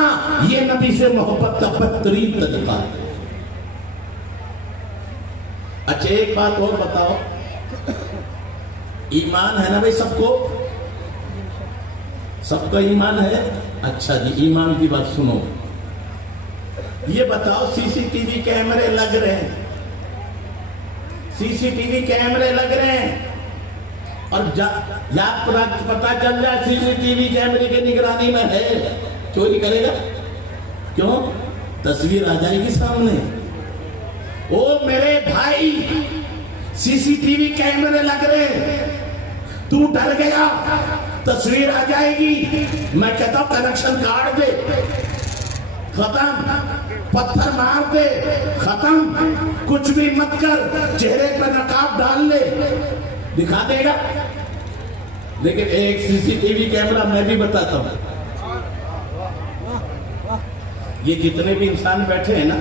یہ نبی سے محبت کا بہترین طریقہ ہے. اچھا ایک بات اور بتاؤ, ایمان ہے نا بھائی سب کو, سب کا ایمان ہے. اچھا جی ایمان کی بات سنو, یہ بتاؤ سی سی ٹی وی کیمرے لگ رہے ہیں, سی سی ٹی وی کیمرے لگ رہے ہیں, اور یاد پتا چل جائے سی سی ٹی وی کیمرے کے نگرانی میں ہے, چوری کرے گا؟ کیوں؟ تصویر آ جائے گی سامنے. او میرے بھائی سی سی ٹی وی کیمرے لگ رہے, تو ڈر گیا, تصویر آ جائے گی. میں کہتا ہوں کنیکشن کاٹ دے, ختم, پتھر مار دے, ختم, کچھ بھی مت کر, چہرے پر نقاب ڈال لے, دکھا دے گا. لیکن ایک سی سی ٹی وی کیمرہ میں بھی بتاتا ہوں, یہ جتنے بھی انسان بیٹھے ہیں نا,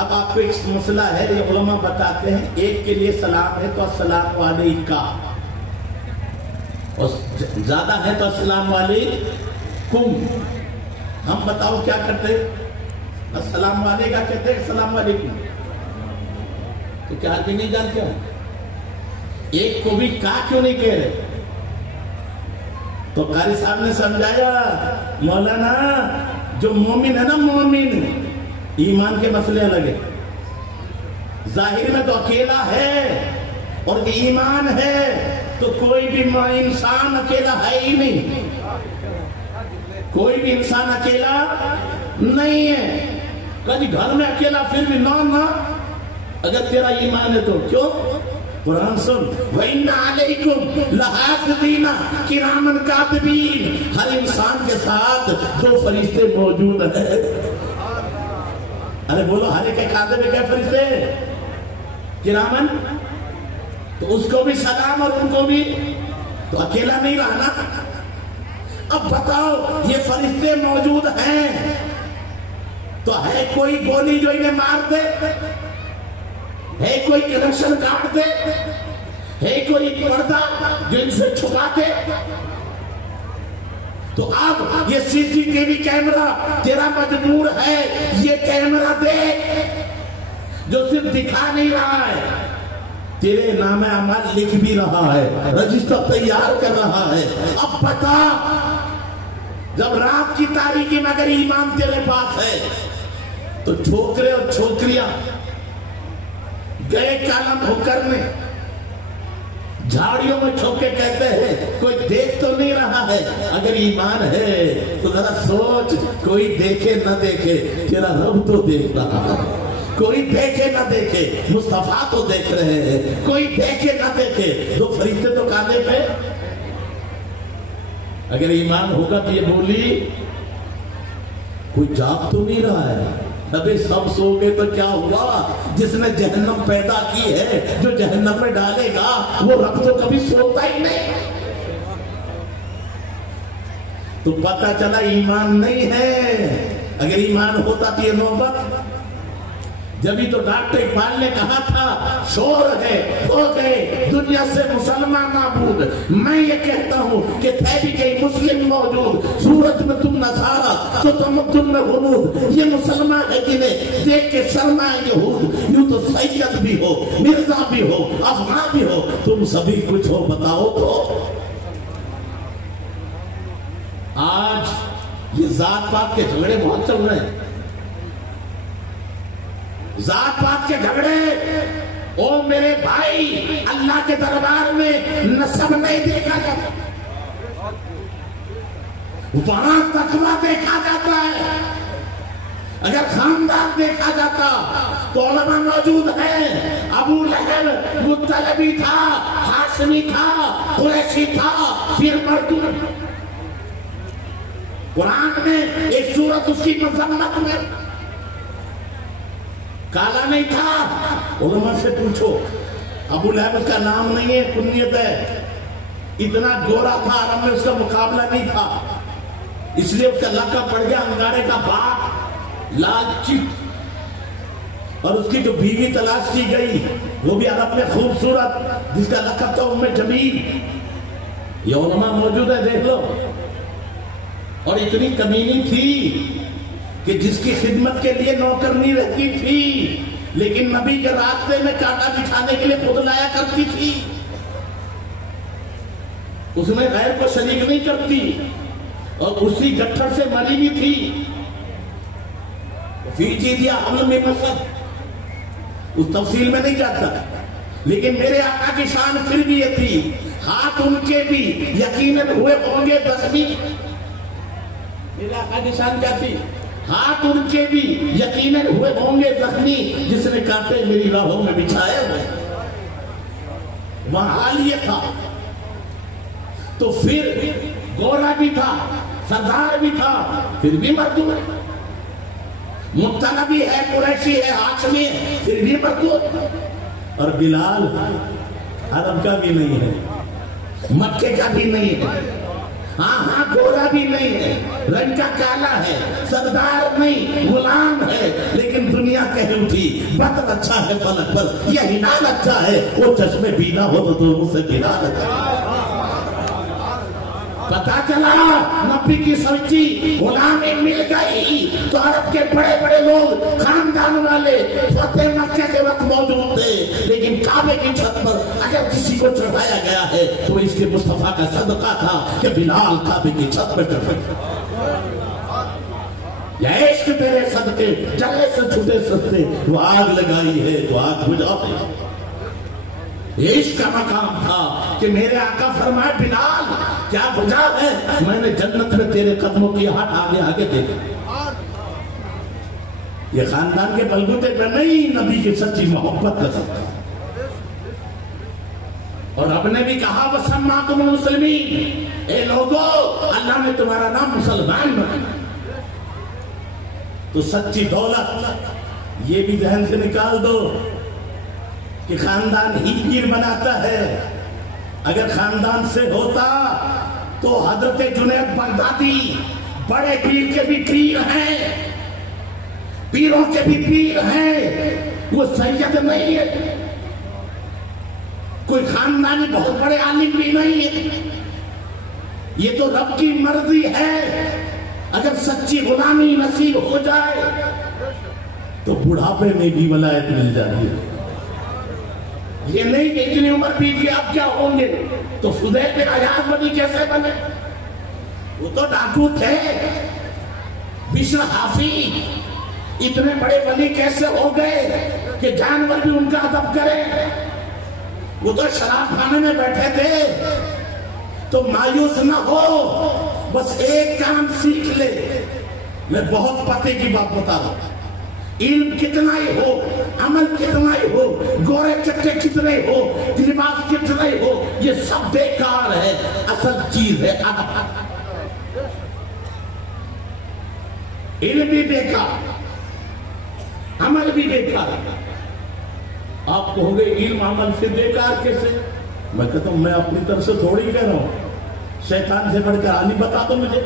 اب آپ کو ایک مسئلہ ہے, یہ علماء بتاتے ہیں, ایک کے لیے سلام ہے تو السلام علیکہ, اور زیادہ ہے تو السلام علیکم. ہم بتاؤ کیا کرتے, السلام علیکہ کہتے ہیں, السلام علیکم. تو کیا کہ نہیں جانتے ہو, ایک کو بھی کہا کیوں نہیں کہہ رہے؟ تو قاری صاحب نے سمجھایا مولانا جو مومن ہے نا مومن ایمان کے مسئلے الگ ہے. ظاہر میں تو اکیلا ہے اور ایمان ہے تو کوئی بھی انسان اکیلا ہے ہی نہیں. کوئی بھی انسان اکیلا نہیں ہے. کبھی گھر میں اکیلا پھر بھی نہ اگر تیرا ایمان ہے تو کیوں. قرآن سن وَإِنَّ عَلَيْكُمْ لَحَافِظِينَ كِرَامًا كَاتِبِينَ. ہر انسان کے ساتھ 2 فرشتے موجود ہیں. ارے بولو ہر ایک کاتب کیا فرشتے کرامن. تو اس کو بھی سلام اور ان کو بھی تو اکیلا نہیں رہنا. اب بتاؤ یہ فرشتے موجود ہیں تو ہے کوئی گولی جو انہیں مار دے, ہے کوئی کنیکشن کاٹ دے, ہے کوئی پردہ جو ان سے چھپا دے. تو اب یہ سی سی ٹی وی کیمرہ تیرا مجبور ہے یہ کیمرہ دیکھ جو صرف دکھا نہیں رہا ہے, تیرے نام اعمال لکھ بھی رہا ہے, رجسٹر تیار کر رہا ہے. اب بتا جب رات کی تاریکی میں اگر ایمان تیرے پاس ہے تو چھوکرے اور چھوکریاں گئے کالم ہو کرنے جھاڑیوں میں چھوک کے کہتے ہیں کوئی دیکھ تو نہیں رہا ہے. اگر ایمان ہے تو ذرا سوچ, کوئی دیکھے نہ دیکھے تیرا رب تو دیکھ رہا ہے. کوئی دیکھے نہ دیکھے مصطفیٰ تو دیکھ رہے ہیں. کوئی دیکھے نہ دیکھے 2 فرشتے تو کاندھے پہ. اگر ایمان ہوگا تو یہ بولی کوئی جاگ تو نہیں رہا ہے. ابھی سب سو گئے تو کیا ہوا. جس نے جہنم پیدا کی ہے جو جہنم میں ڈالے گا وہ رب تو کبھی سوتا ہی نہیں. تو پتہ چلا ایمان نہیں ہے. اگر ایمان ہوتا تو یہ نوبت. جبھی تو ڈاکٹر اقبال نے کہا تھا شور ہے ہو گئے دنیا سے مسلمان نابود. میں یہ کہتا ہوں کہ تھے بھی کئی مسلم موجود. سورج میں تم نصارا تو تمدن میں غنود. یہ مسلمان ہے جنہیں دیکھ کے شرمائے یہود. یوں تو سید بھی ہو مرزا بھی ہو افغان بھی ہو تم سبھی کچھ ہو بتاؤ تو. آج یہ ذات پات کے جھگڑے بہت چل رہے ہیں. ذات پات کے جھگڑے. او میرے بھائی اللہ کے دربار میں نسب نہیں دیکھا جاتا, وہاں تقویٰ دیکھا جاتا ہے. اگر خاندان دیکھا جاتا تو علماء موجود ہیں. ابو لہب مطلبی تھا, ہاشمی تھا, قریشی تھا, پھر مردود. قرآن میں ایک سورت اس کی مذمت میں کالا نہیں تھا. علماء سے پوچھو ابو لہب اس کا نام نہیں ہے کنیت ہے. اتنا گورا تھا عرب میں اس کا مقابلہ نہیں تھا, اس لیے اس کا لقب پڑ گیا انگارے کا باپ لالچی. اور اس کی جو بیوی تلاش کی گئی وہ بھی عرب میں خوبصورت جس کا لقب تھا ام جمیل. یہ علماء موجود ہے دیکھ لو. اور اتنی کمینی تھی کہ جس کی خدمت کے لیے نوکرنی رہتی تھی لیکن نبی کے راستے میں کانٹا بچھانے کے لیے خود لایا کرتی تھی. اس میں غیر کو شریک نہیں کرتی اور اسی گٹھر سے مری بھی تھی. فی جیدیا حمل میں مسد اس تفصیل میں نہیں جاتا, لیکن میرے آقا کی شان پھر بھی یہ تھی ہاتھ ان کے بھی یقیناً ہوئے ہوں گے زخمی. میرے آقا کی شان کیا تھی؟ ہاتھ ان کے بھی یقیناً ہوئے ہوں گے زخمی جس نے کانٹے میری راہوں میں بچھائے ہوئے. وہاں حال یہ تھا. تو پھر گورا بھی تھا, سردار بھی تھا, پھر بھی مردود. مطلبی ہے, قریشی ہے, ہاشمی ہے, پھر بھی مردود. اور بلال عرب کا بھی نہیں ہے, مکے کا بھی نہیں ہے, ہاں گورا بھی نہیں ہے, رنگ کا کالا ہے, سردار نہیں غلام ہے, لیکن دنیا کہہ اٹھی بطن اچھا ہے فلک پر, یہ ہلال اچھا ہے, وہ چشمے بینا ہو تو تم سے بلال اچھا. پتا چلا نبی کی سچی غلامی مل گئی تو عرب کے بڑے بڑے لوگ خاندان والے فتح مکہ کے وقت موجود تھے, لیکن کعبے کی چھت پر اگر اگر کسی کو چڑھایا گیا ہے تو اس کے مصطفیٰ کا صدقہ تھا کہ بلال کعبے کی چھت پہ چڑھ یا عشق تیرے صدقے جلے سے چھوٹے سستے وہ آگ لگائی ہے تو آگ بجھا دے. عشق کا مقام تھا کہ میرے آقا فرمائے بلال کیا بجھا ہے؟ میں نے جنت میں تیرے قدموں کی ہاتھ آگے آگے دیکھا. یہ خاندان کے بلبوتے پہ نہیں، نبی کی سچی محبت کا صدقہ. اور رب نے بھی کہا وَسَمَّاكُمُ الْمُسْلِمِينَ، اے لوگو اللہ نے تمہارا نام مسلمان بنایا. تو سچی دولت یہ بھی ذہن سے نکال دو کہ خاندان ہی پیر بناتا ہے. اگر خاندان سے ہوتا تو حضرت جنید بغدادی بڑے پیر کے بھی پیر ہیں، پیروں کے بھی پیر ہیں، وہ سید نہیں ہے، کوئی خاندانی بہت بڑے عالم بھی نہیں ہے. یہ تو رب کی مرضی ہے. اگر سچی غلامی نصیب ہو جائے تو بڑھاپے میں بھی ولایت مل جاتی ہے. یہ نہیں کہ اتنی عمر بیت گئی اب کیا ہوں گے. تو فضیل بن عیاض ولی کیسے بنے؟ وہ تو ڈاکو تھے. بشر حافی اتنے بڑے ولی کیسے ہو گئے کہ جانور بھی ان کا ادب کرے؟ وہ تو شراب خانے میں بیٹھے تھے. تو مایوس نہ ہو، بس ایک کام سیکھ لے. میں بہت پتے کی بات بتا رہا ہوں. علم کتنا ہی ہو، عمل کتنا ہی ہو، گورے چٹے کتنے ہو، لباس کتنے ہو، یہ سب بیکار ہے. اصل چیز ہے ادب. علم بھی بیکار، عمل بھی بیکار. آپ کہو گے علم عمل سے بیکار کیسے؟ میں کہتا ہوں میں اپنی طرف سے تھوڑی کہہ رہا ہوں. شیطان سے بڑھ کر عالم بتا دو مجھے،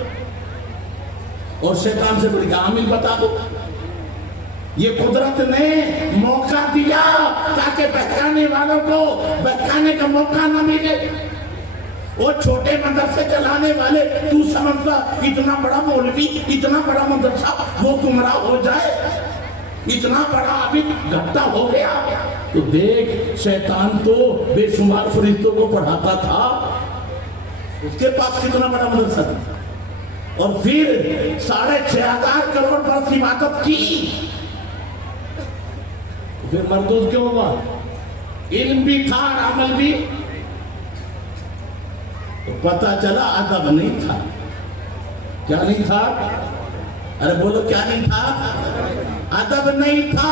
اور شیطان سے بڑھ کر عامل بتا دو. یہ قدرت نے موقع دیا تاکہ بہکانے والوں کو بہکانے کا موقع نہ ملے. وہ چھوٹے مدرسے چلانے والے تو سمجھتا اتنا بڑا مولوی، اتنا بڑا مدرسہ وہ گمراہ ہو جائے، اتنا بڑا عابد گھٹا ہو گیا. تو دیکھ شیطان تو بے شمار فرشتوں کو پڑھاتا تھا، اس کے پاس کتنا بڑا مدرسہ تھا. اور پھر 6,500 کروڑ برس عبادت کی، پھر مردود کیوں ہوا؟ علم بھی تھا اور عمل بھی. تو پتہ چلا ادب نہیں تھا. کیا نہیں تھا؟ ارے بولو کیا نہیں تھا؟ ادب نہیں تھا.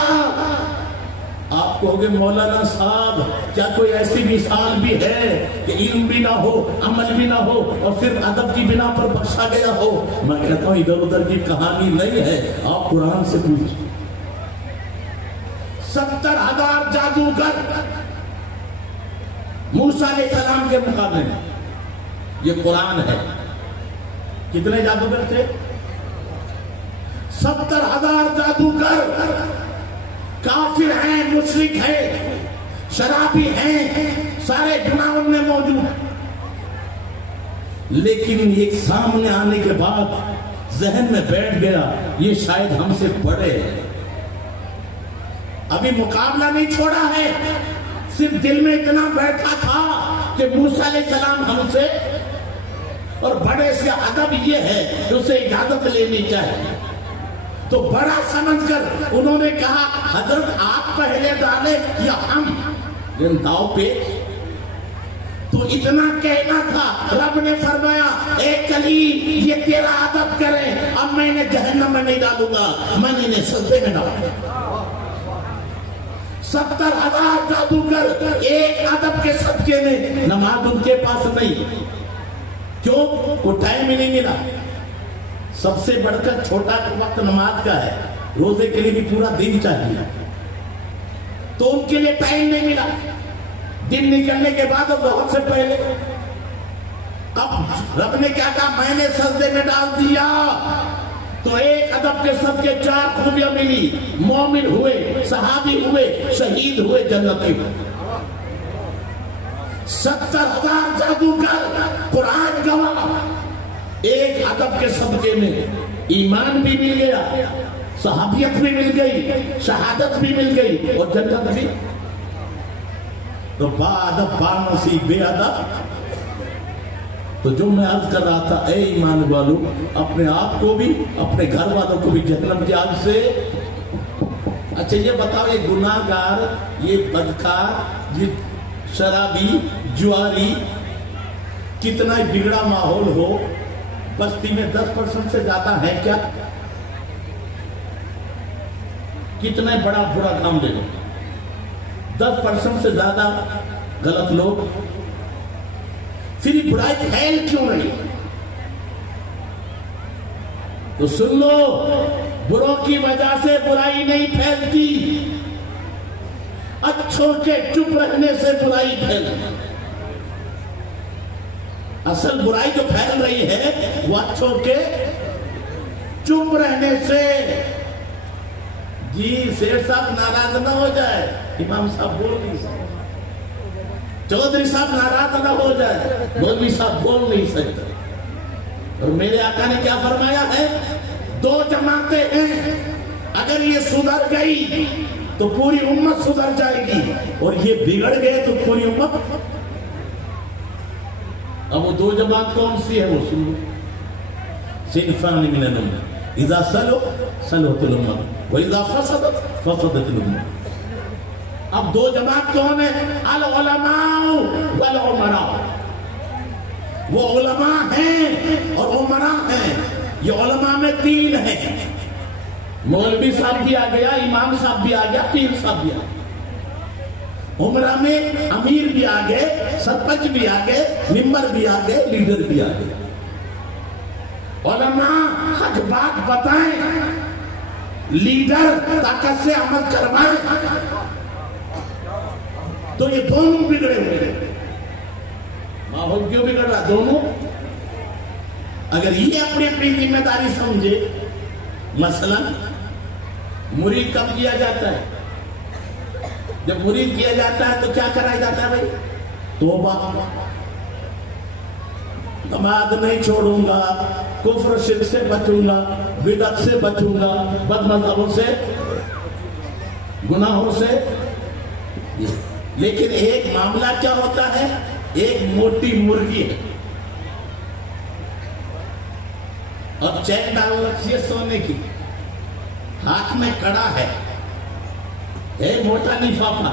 آپ کہو گے مولانا صاحب کیا کوئی ایسی مثال بھی ہے کہ علم بھی نہ ہو، عمل بھی نہ ہو اور صرف ادب کی بنا پر بخشا گیا ہو؟ میں کہتا ہوں ادھر ادھر کی کہانی نہیں ہے. آپ قرآن سے پوچھیں. 70,000 جادوگر موسیٰ علیہ السلام کے مقابلے میں. یہ قرآن ہے. کتنے جادوگر تھے؟ 70,000 جادوگر. کافر ہیں، مشرک ہیں، شرابی ہیں، سارے گناہ ان میں موجود. لیکن ایک سامنے آنے کے بعد ذہن میں بیٹھ گیا یہ شاید ہم سے بڑے ہیں. ابھی مقابلہ نہیں چھوڑا ہے، صرف دل میں اتنا بیٹھا تھا کہ موسیٰ علیہ السلام ہم سے، اور بڑے سے ادب یہ ہے کہ اسے اجازت لینی چاہیے. تو بڑا سمجھ کر انہوں نے کہا حضرت آپ پہلے ڈالے یا ہم؟ داؤ پہ تو اتنا کہنا تھا. رب نے فرمایا اے کلیم یہ تیرا ادب کرے، اب میں نے جہنم میں نہیں ڈالوں گا، میں نے انہیں سجدے میں ڈالا. 70,000 جادوگر ایک ادب کے صدقے میں. نماز ان کے پاس نہیں. کیوں؟ وہ ٹائم ہی نہیں ملا. سب سے بڑھ کر چھوٹا وقت نماز کا ہے. روزے کے لیے بھی پورا دن چاہیے، تو ان کے لیے ٹائم نہیں ملا. دن نکلنے کے بعد بہت سے پہلے اب رب نے کیا کہا؟ میں نے سجدے میں ڈال دیا. تو ایک ادب کے صدقے 4 خوبیاں ملی. مومن ہوئے، صحابی ہوئے، شہید ہوئے، جنتی ہوئے. 70,000 جادوگر. قرآن گواہ. ایک ادب کے صدقے میں ایمان بھی مل گیا، صحابیت بھی مل گئی، شہادت بھی مل گئی اور جنت بھی. تو با نصیب بے ادب. تو جو میں عرض کر رہا تھا، اے ایمان والو، اپنے آپ کو بھی اپنے گھر والوں کو بھی جہنم کی آگ سے. اچھا یہ بتاؤ، یہ گناہ گار، یہ بدکار، یہ شرابی، جواری، کتنا بگڑا ماحول ہو، بستی میں 10% سے زیادہ ہے کیا؟ کتنا بڑا برا کام لے لو، 10% سے زیادہ غلط لوگ. پھر یہ برائی پھیل کیوں رہی؟ تو سن لو، بروں کی وجہ سے برائی نہیں پھیلتی، اچھوں کے چپ رہنے سے برائی پھیلتی. اصل برائی جو پھیل رہی ہے وہ اچھوں کے چپ رہنے سے. جی سیٹھ صاحب ناراض نہ ہو جائے، امام صاحب بول نہیں سکتے، چودھری صاحب ناراض نہ ہو جائے، مولوی صاحب بول نہیں سکتے. اور میرے آقا نے کیا فرمایا ہے؟ 2 جماعتیں ہیں، اگر یہ سدھر گئی تو پوری امت سدھر جائے گی، اور یہ بگڑ گئے تو پوری امت. اب وہ 2 جماعت کون سی ہے وہ سنو. صنفان من الامة اذا صلوا صلوت الامة واذا فسدت فسدت الامة. اب 2 جماعت کون ہے؟ العلماء والعمراء. وہ علماء ہیں اور عمراء ہیں. یہ علماء میں 3 ہیں، مولوی صاحب بھی آ گیا، امام صاحب بھی آ گیا، پیر صاحب بھی آ گیا. عمرہ میں امیر بھی آ گئے، سرپنچ بھی آ گئے، ممبر بھی آ گئے، لیڈر بھی آ گئے. علماء حق بات بتائیں، لیڈر طاقت سے عمل کروائیں. تو یہ دونوں بگڑے ہوئے. ماحول کیوں بگڑ رہا؟ دونوں. اگر یہ اپنی اپنی ذمہ داری سمجھے، مثلا مرید کب کیا جاتا ہے؟ جب مرید کیا جاتا ہے تو کیا کرایا جاتا ہے بھائی؟ توبہ. نماز نہیں چھوڑوں گا، کفر شرک سے بچوں گا، بدعت سے بچوں گا، بد مذہبوں سے، گناہوں سے. لیکن ایک معاملہ کیا ہوتا ہے؟ ایک موٹی مرغی ہے اور چین ڈال رکھی ہے سونے کی، ہاتھ میں کڑا ہے، موٹا لفافہ.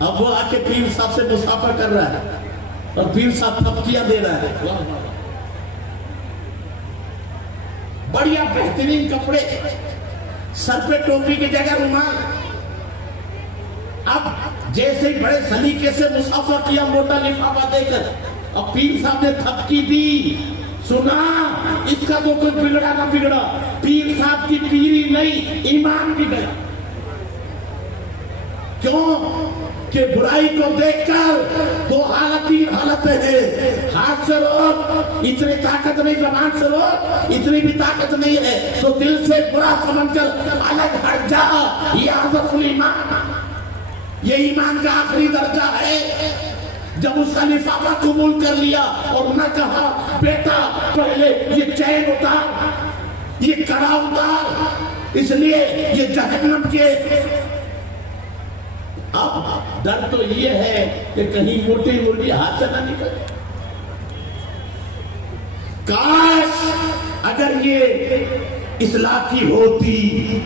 اب وہ آ کے پیر صاحب سے مسافر کر رہا ہے اور پیر صاحب تھپکیاں دے رہا ہے. بڑھیا بہترین کپڑے، سر پہ ٹوپی کی جگہ رومال. اب جیسے ہی بڑے سلیقے سے مسافر کیا موٹا لفافہ دے کر، اب پیر صاحب نے تھپکی دی. سنا اس کا تو کچھ بگڑا نہ بگڑا، پیر صاحب کی پیری نہیں، ایمان بھی گیا. کیوں کہ برائی کو دیکھ کر 2 حالت 3 حالتیں ہیں. ہاتھ سے روک، اتنی طاقت نہیں، زبان سے روک، اتنی بھی طاقت نہیں ہے تو دل سے برا سمجھ کر الگ ہٹ جا. یہ اضعف الایمان، یہ ایمان کا آخری درجہ ہے. جب اس کا لفافہ قبول کر لیا اور نہ کہا بیٹا پہلے یہ چین اتار، یہ کڑا اتار، اس لیے یہ جہنم کے. اب ڈر تو یہ ہے کہ کہیں موٹی مرغی ہاتھ سے نہ نکل. کاش اگر یہ اصلاح کی ہوتی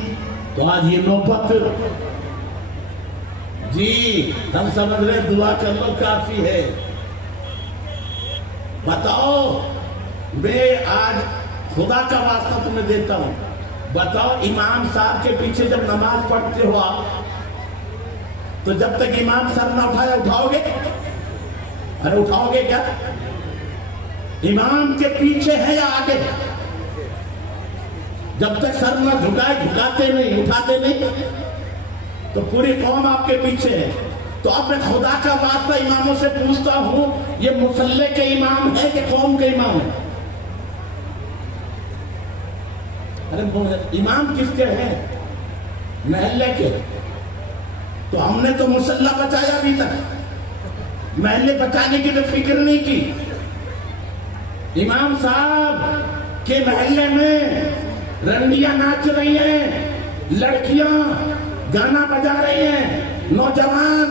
تو آج یہ نوبت. جی ہم سمجھ رہے دعا کر لو کافی ہے. بتاؤ، میں آج خدا کا واسطہ تمہیں دیتا ہوں، بتاؤ امام صاحب کے پیچھے جب نماز پڑھتے ہو آپ، تو جب تک امام سر نہ اٹھایا اٹھاؤ گے؟ ارے اٹھاؤ گے کیا؟ امام کے پیچھے ہے یا آگے؟ جب تک سر نہ جھکائے، جھکاتے نہیں، اٹھاتے نہیں، تو پوری قوم آپ کے پیچھے ہے. تو اب میں خدا کا واسطہ اماموں سے پوچھتا ہوں، یہ مصلی کے امام ہے کہ قوم کے امام ہے؟ ارے امام کس کے ہیں؟ محلے کے. تو ہم نے تو مصلی بچایا ابھی تک، محلے بچانے کی تو فکر نہیں کی. امام صاحب کے محلے میں رنڈیاں ناچ رہی ہیں، لڑکیاں گانا بجا رہی ہیں، نوجوان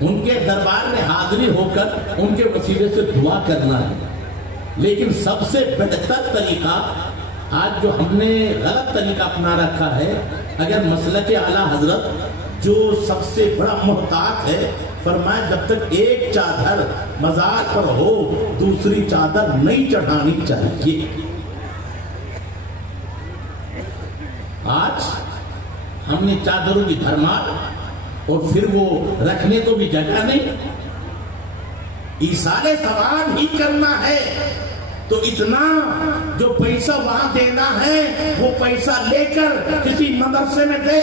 ان کے دربار میں حاضری ہو کر ان کے وسیلے سے دعا کرنا ہے. لیکن سب سے بہتر طریقہ آج جو ہم نے غلط طریقہ اپنا رکھا ہے، اگر مسلک اعلیٰ حضرت جو سب سے بڑا محتاط ہے، فرمایا جب تک ایک چادر مزار پر ہو دوسری چادر نہیں چڑھانی چاہیے. آج ہم نے چادروں کی بھرمار اور پھر وہ رکھنے کو بھی جگہ نہیں. ایصال ثواب ہی کرنا ہے تو اتنا جو پیسہ وہاں دینا ہے وہ پیسہ لے کر کسی مدرسے میں دے.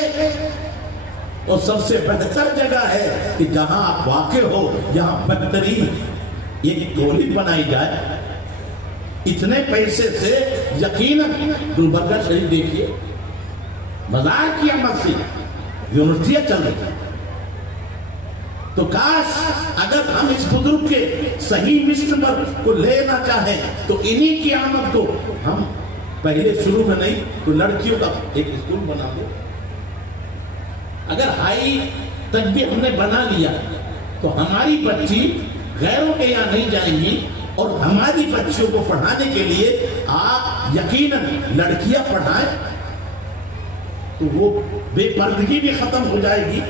اور سب سے بہتر جگہ ہے کہ جہاں آپ واقع ہو یہاں بہترین ایک ٹولی بنائی جائے. اتنے پیسے سے یقیناً گلبرگہ شریف دیکھیے مزار کی مسجد یونیورسٹیاں چل رہی ہیں. تو کاش اگر ہم اس بزرگ کے صحیح مشن کو لینا چاہیں تو انہی کی آمد کو ہم پہلے شروع میں نہیں تو لڑکیوں کا ایک اسکول بنا دو. اگر ہائی تک بھی ہم نے بنا لیا تو ہماری بچی غیروں کے یہاں نہیں جائیں گی. اور ہماری بچیوں کو پڑھانے کے لیے آپ یقیناً لڑکیاں پڑھائیں تو وہ بے پردگی بھی ختم ہو جائے گی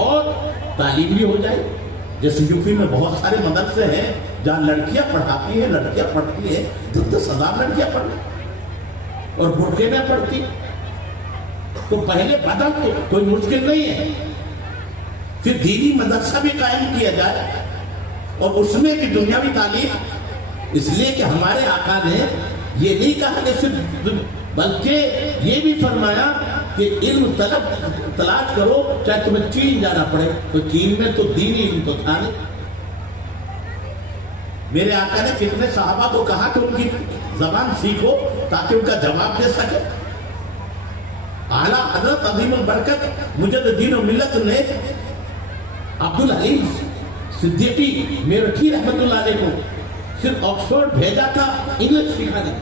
اور تعلیم بھی ہو جائے. جیسے یوپی میں بہت سارے مدرسے ہیں جہاں لڑکیاں پڑھاتی ہیں، لڑکیاں پڑھتی ہیں، 10,000 لڑکیاں پڑھتی اور برقعے میں پڑھتی. تو پہلے بدل تو کوئی مشکل نہیں ہے. پھر دینی مدرسہ بھی قائم کیا جائے اور اس میں بھی دنیاوی تعلیم. اس لیے کہ ہمارے آقا نے یہ نہیں کہا کہ صرف، بلکہ یہ بھی فرمایا کہ علم تلاش کرو چاہے تمہیں چین جانا پڑے. تو چین میں تو دینی علم تو تھا نہیں. میرے آقا نے کتنے صحابہ کو کہا کہ ان کی زبان سیکھو تاکہ ان کا جواب دے سکے. اعلیٰ حضرت عظیم البرکت مجددین و ملت نے عبدالحلیم صدیقی میرٹھی رحمت اللہ علیہ کو صرف آکسفورڈ بھیجا تھا انگلش سکھانے.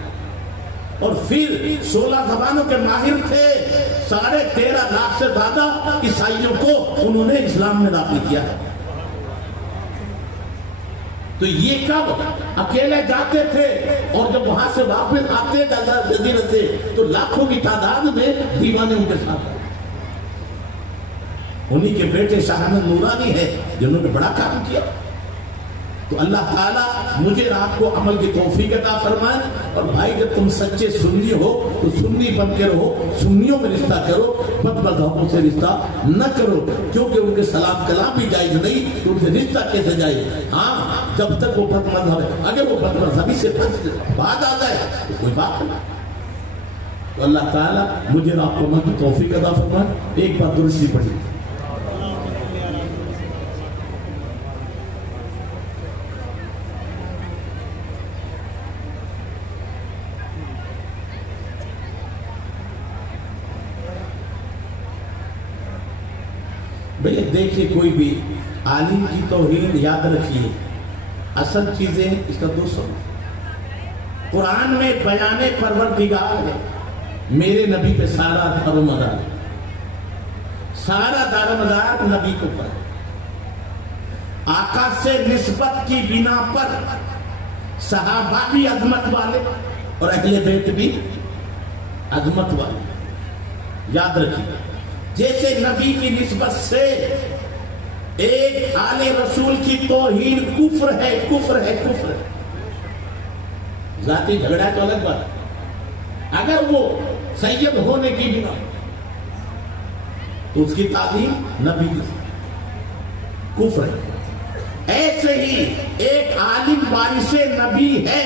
اور پھر 16 زبانوں کے ماہر تھے. 13.5 لاکھ سے زیادہ عیسائیوں کو انہوں نے اسلام میں داخل کیا. تو یہ کب اکیلے جاتے تھے اور جب وہاں سے واپس آتے جزیرے سے تو لاکھوں کی تعداد میں دیوانے ان کے ساتھ. انہی کے بیٹے شاہ احمد نورانی ہے جنہوں نے بڑا کام کیا. تو اللہ تعالیٰ مجھے آپ کو عمل کی توفیق عطا فرمائے. اور بھائی جب تم سچے سنی ہو تو سنی بن کے رہو، سنیوں میں رشتہ کرو، بد مذہبوں سے رشتہ نہ کرو کیونکہ ان کے سلام کلام بھی جائز نہیں تو ان سے رشتہ کیسے جائز. ہاں جب تک وہ بد مذہب ہے، اگر وہ بد مذہبی سے بعد آ جائے تو کوئی بات نہیں. تو اللہ تعالیٰ مجھے آپ کو عمل کی توفیق عطا فرمائے. ایک بار درود شریف پڑھیے. بھئی دیکھیے کوئی بھی عالم کی توہین یاد رکھیے اصل چیزیں اس کا دوسرا. قرآن میں بیان پروردگار ہے. میرے نبی پہ سارا دار و مدار، سارا دار و مدار نبی کو پر. آقا سے نسبت کی بنا پر صحابہ بھی عظمت والے اور اہل بیت بھی عظمت والے. یاد رکھیے جیسے نبی کی نسبت سے ایک آل رسول کی توہین کفر ہے، کفر ہے، کفر ہے. ذاتی جھگڑا تو الگ بات ہے. اگر وہ سید ہونے کی بنا تو اس کی تعظیم نبی کی کفر ہے. ایسے ہی ایک عالم وارث نبی ہے.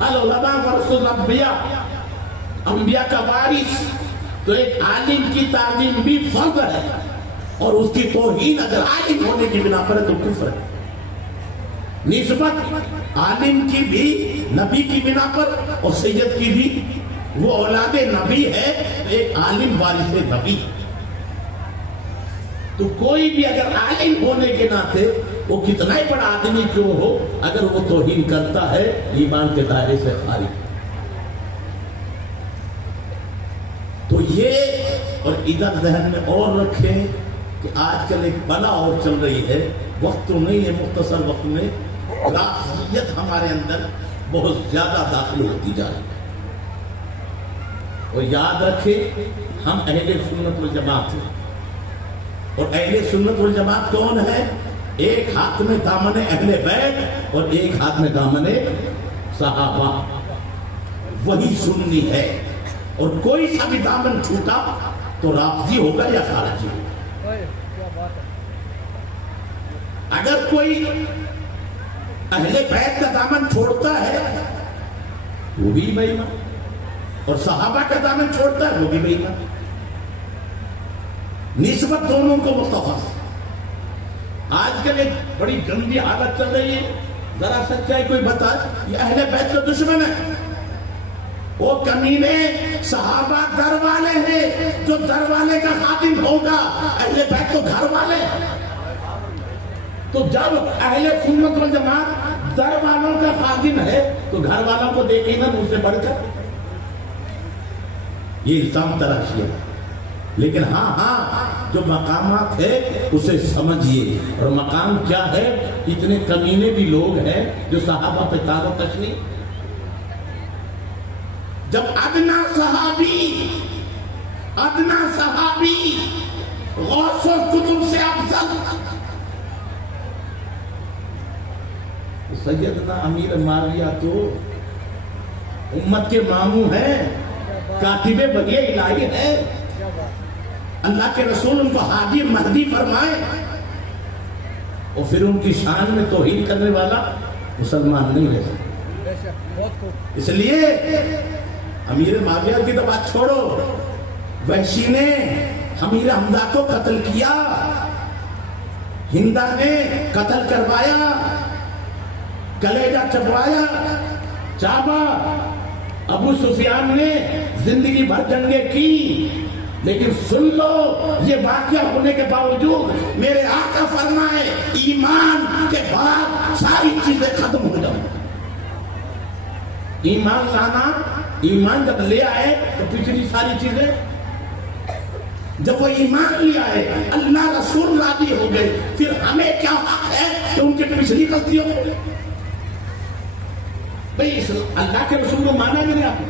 العلماء ورثۃ الانبیاء، انبیاء کا وارث. تو ایک عالم کی تعظیم بھی فرض ہے اور اس کی توہین اگر عالم ہونے کی بنا پر ہے تو کفر ہے. نسبت عالم کی بھی نبی کی بنا پر اور سید کی بھی، وہ اولاد نبی ہے، ایک عالم وارث نبی. تو کوئی بھی اگر عالم ہونے کے ناطے وہ کتنا ہی بڑا آدمی کیوں ہو، اگر وہ توہین کرتا ہے ایمان کے دائرے سے خارج. تو یہ اور ادھر ذہن میں اور رکھیں کہ آج کل ایک بلا اور چل رہی ہے، وقت تو نہیں ہے، مختصر وقت میں رافضیت ہمارے اندر بہت زیادہ داخل ہوتی جا رہی ہے۔ اور یاد رکھیں ہم اہل سنت والجماعت ہیں، اور اہل سنت والجماعت کون ہے؟ ایک ہاتھ میں دامن اہل بیت اور ایک ہاتھ میں دامن صحابہ، وہی سنی ہے۔ اور کوئی سا بھی دامن چھوٹا تو رافضی ہوگا یا خارجی ہوگا۔ اگر کوئی اہل بیت کا دامن چھوڑتا ہے وہ بھی بے ایمان، اور صحابہ کا دامن چھوڑتا ہے وہ بھی بے ایمان۔ نسبت دونوں کو مصطفیٰ سے۔ آج کل ایک بڑی گندی حالت چل رہی ہے، ذرا سچائی کوئی بتا، یہ اہل بیت کا دشمن ہے، وہ کمینے صحابہ در والے ہیں، جو در والے کا خادم ہوگا، اہل بیت تو گھر والے۔ تو جب اہل سنت والجماعت در والوں کا خادم ہے تو گھر والوں کو دیکھیں نا ان سے بڑھ کر، یہ الزام تراشی ہے۔ لیکن ہاں جو مقامات ہے اسے سمجھیے، اور مقام کیا ہے؟ اتنے کمینے بھی لوگ ہیں جو صحابہ پہ تار و تشنی۔ جب ادنا صحابی غوث القطب سے افضل سیدنا امیر معاویہ تو امت کے ماموں ہیں، کاتب بغی الہی ہے، اللہ کے رسول ان کو حاجی مہدی فرمائے، اور پھر ان کی شان میں توہین کرنے والا مسلمان نہیں رہ سکتا۔ اس لیے امیر معاویہ کی تو بات چھوڑو، وحشی نے امیر حمزہ کو قتل کیا، ہندا نے قتل کروایا، کلیجہ چبوایا، چابا، ابو سفیان نے زندگی بھر جنگیں کی، لیکن سن لو یہ واقعہ ہونے کے باوجود میرے آقا فرمائے ایمان کے بعد ساری چیزیں ختم ہو جاؤں۔ ایمان لانا، ایمان جب لے آئے تو پچھلی ساری چیزیں، جب وہ ایمان لے آئے اللہ رسول راضی ہو گئے، پھر ہمیں کیا حق ہے کہ ان کی پچھلی غلطیوں کو؟ بھئی اللہ کے رسول کو مانا بھی نہیں آپ نے،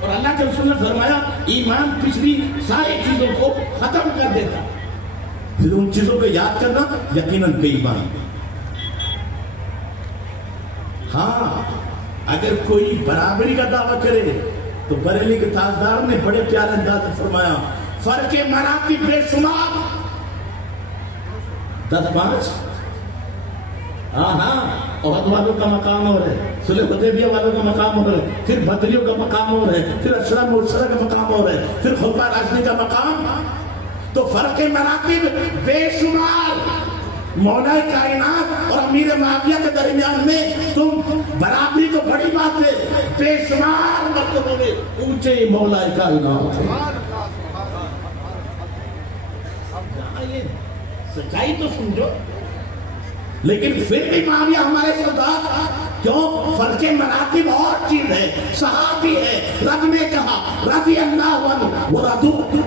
اور اللہ کے رسول نے فرمایا ایمان پچھلی ساری چیزوں کو ختم کر دیتا، پھر ان چیزوں کو یاد کرنا یقیناً بے ایمان۔ ہاں اگر کوئی برابری کا دعویٰ کرے تو بریلی کے تاجدار نے بڑے پیارے انداز میں فرمایا فرق مراتب بے شمار، 10-5، ہاں عہد والوں کا مقام اور ہے، صلح حدیبیہ والوں کا مقام اور ہے، پھر بدریوں کا مقام اور ہے، پھر اشرا مرسلہ کا مقام اور ہے، پھر خلفاء راشدین کا مقام۔ تو فرق مراتب بے شمار، مولا کائنات اور امیر معاویہ کے درمیان میں تم برابری تو بڑی بات ہے، بے شمار مرتبوں میں اونچے مولا کائنات ہے۔ سچائی تو سمجھو، لیکن پھر بھی معاویہ ہمارے سردار، کیوں؟ فرق مراتب اور چیز ہے، صحابی ہے، رب نے کہا رضی اللہ عنہ ورضوا۔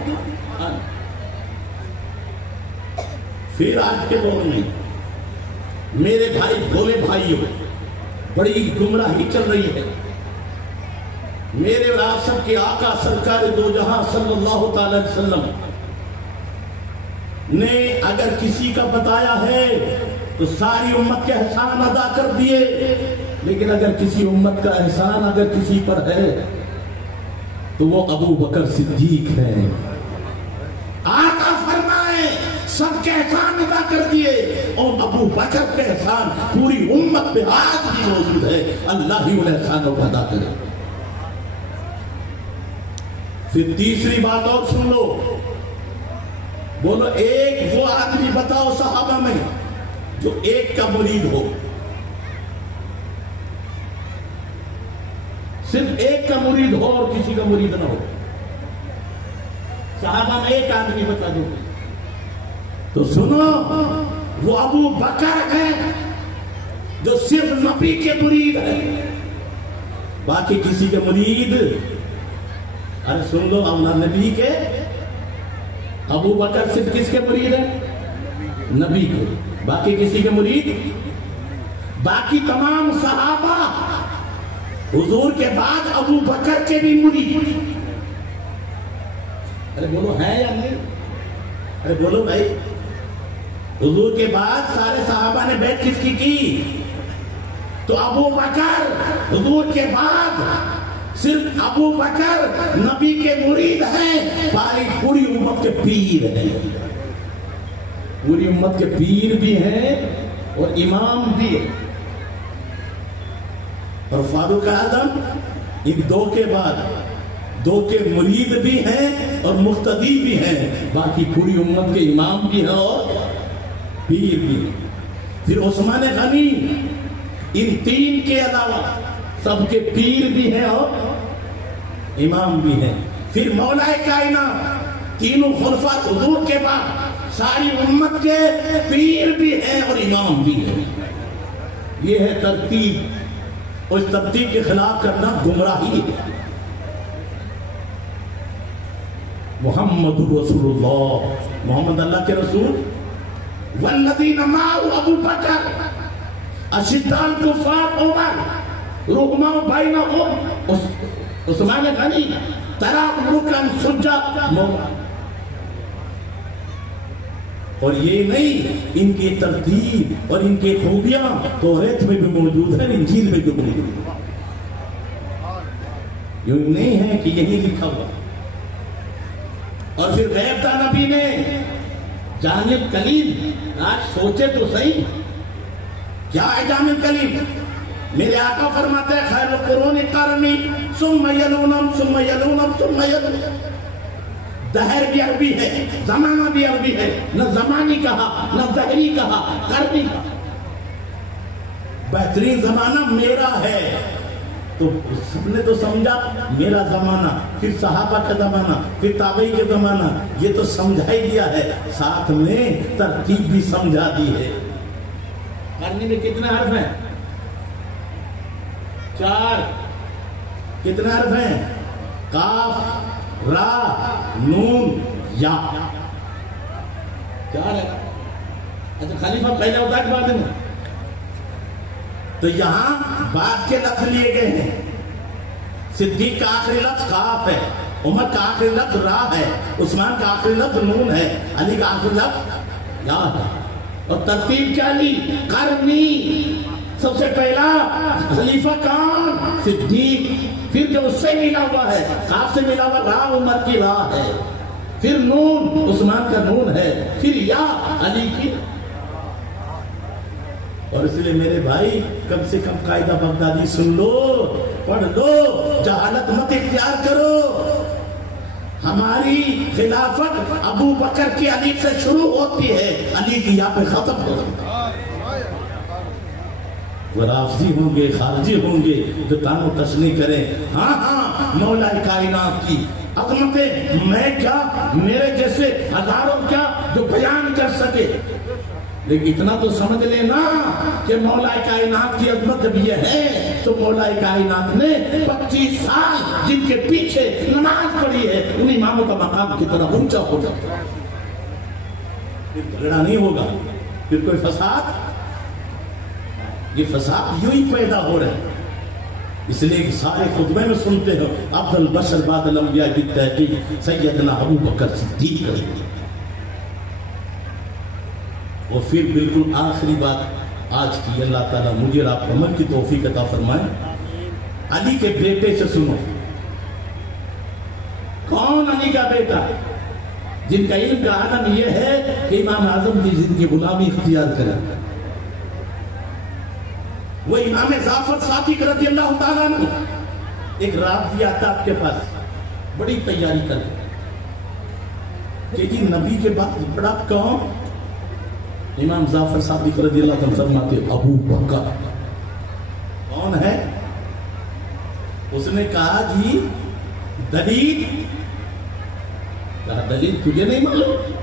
پھر آج کے دور میں میرے بھائی بھولے بھائیوں بڑی گمراہی چل رہی ہے۔ میرے اور آپ سب کے آقا سرکار دو جہاں صلی اللہ تعالی وسلم نے اگر کسی کا بتایا ہے تو ساری امت کے احسان ادا کر دیے، لیکن اگر کسی امت کا احسان اگر کسی پر ہے تو وہ ابو بکر صدیق ہے۔ آقا فرمائے سب کے احسان ادا کر دیے، اور ابو بکر کے احسان پوری امت پہ آج بھی موجود ہے، اللہ ہی انہیں احسانوں کو ادا کرے۔ پھر تیسری بات اور سن لو، بولو ایک وہ آدمی بتاؤ صحابہ میں جو ایک کا مرید ہو، صرف ایک کا مرید ہو اور کسی کا مرید نہ ہو۔ صحابہ میں ایک آدمی بتا دو تو سنو، وہ ابو بکر ہے جو صرف نبی کے مرید ہے، باقی کسی کے مرید، ارے سن لو، اولا نبی کے ابو بکر صرف کس کے مرید ہیں؟ نبی کے. باقی کسی کے مرید؟ باقی تمام صحابہ حضور کے بعد ابو بکر کے بھی مرید. ارے بولو ہے یا نہیں؟ ارے بولو بھائی. حضور کے بعد سارے صحابہ نے بیعت کس کی؟ تو ابو بکر حضور کے بعد صرف ابو بکر نبی کے مرید ہیں، پوری امت کے پیر ہیں. پوری امت کے پیر بھی ہیں اور امام بھی ہیں. اور فاروق اعظم ان دو کے بعد دو کے مرید بھی ہیں اور مقتدی بھی ہیں، باقی پوری امت کے امام بھی ہیں اور پیر بھی ہیں. پھر عثمان غنی ان تین کے علاوہ سب کے پیر بھی ہیں اور امام بھی ہیں. پھر مولا کائنات تینوں خلفاء حضور کے بعد ساری امت کے پیر بھی ہیں اور امام بھی ہیں. یہ ہے ترتیب، اور اس ترتیب کے خلاف کرنا گمراہی ہے. محمد رسول اللہ، محمد اللہ کے رسول. والذین معه ابو بکر اشداء الکفار عمر رحماء بینہم عثمان غنی تراهم رکعا سجدا. اور یہ نہیں، ان کی ترتیب اور ان کی خوبیاں توریت میں بھی موجود ہیں، انجیل میں بھی موجود ہیں. یہ نہیں ہے کہ یہی لکھا ہوا. اور پھر غیب دان نبی نے جامع کلیم. آج سوچے تو صحیح کیا ہے جامع کلیم. میرے آقا فرماتے ہیں خیر القرون قرنی ثم یلونہم ثم یلونہم ثم یلونہم. دہر بھی عربی ہے، زمانہ بھی عربی ہے. نہ زمانی کہا نہ دہری کہا، قرنی کہا. بہترین زمانہ میرا ہے. تو سب نے تو سمجھا میرا زمانہ، پھر صحابہ کا زمانہ، پھر تابعی کے زمانہ. یہ تو سمجھا ہی دیا ہے، ساتھ میں ترتیب بھی سمجھا دی ہے. قرنی میں کتنے حرف ہیں؟ 4. کتنے حرف ہیں؟ قاف، را، نون، یا. 4 ہے. اچھا خلیفہ پہلے ہوتا ہے بعد میں؟ تو یہاں بعد کے لفظ لیے گئے ہیں. صدیق کا آخری لفظ قاف ہے، عمر کا آخری لفظ را ہے، عثمان کا آخری لفظ نون ہے، علی کا آخری لفظ یا ہے. اور ترتیب کیا لی؟ قرنی. سب سے پہلا خلیفہ کون؟ صدیق. پھر جو اس سے ملا ہوا ہے، قاف سے ملا ہوا را عمر کی را ہے، پھر نون عثمان کا نون ہے، پھر یا علی کی. اور اس لیے میرے بھائی کم سے کم قاعدہ بغدادی سن لو، پڑھ لو، جہالت مت اختیار کرو. ہماری خلافت ابو بکر کی علی سے شروع ہوتی ہے، علی کی یا پہ ختم ہوتی ہے. وہ رافضی ہوں گے، خارجی ہوں گے جو تانو تشنیع کریں ہاں مولا کائنات کی عظمتیں میں کیا، میرے جیسے ہزاروں کیا جو بیان کر سکے. لیکن اتنا تو سمجھ لینا کہ مولا کائنات کی عظمت جب یہ ہے تو مولا کائنات نے 25 سال جن کے پیچھے نماز پڑھی ہے ان اماموں کا مقام کتنا اونچا ہو جاتا ہے. پھر جھگڑا نہیں ہوگا، پھر کوئی فساد. یہ فساد یوں ہی پیدا ہو رہا ہے. اس لیے سارے خطبے میں سنتے ہو افضل بشر بعد الانبیاء بالتحقیق سیدنا ابو بکر صدیق. اور پھر بالکل آخری بات آج کی، اللہ تعالیٰ مجھے اور آپ عمل کی توفیق عطا فرمائے. علی کے بیٹے سے سنو. کون علی کا بیٹا؟ جن کا علم کا عالم یہ ہے کہ امام اعظم کی زندگی غلامی اختیار کرے. وہ امام جعفر صادق رضی اللہ تعالیٰ عنہ. ایک رات بھی آتا آپ کے پاس بڑی تیاری کر کہ جی نبی کے بعد بڑا کون؟ امام جعفر صادق رضی اللہ عنہ فرماتے ابو بکر. کون ہے؟ اس نے کہا جی دلیل. کہا دلیل تجھے نہیں معلوم؟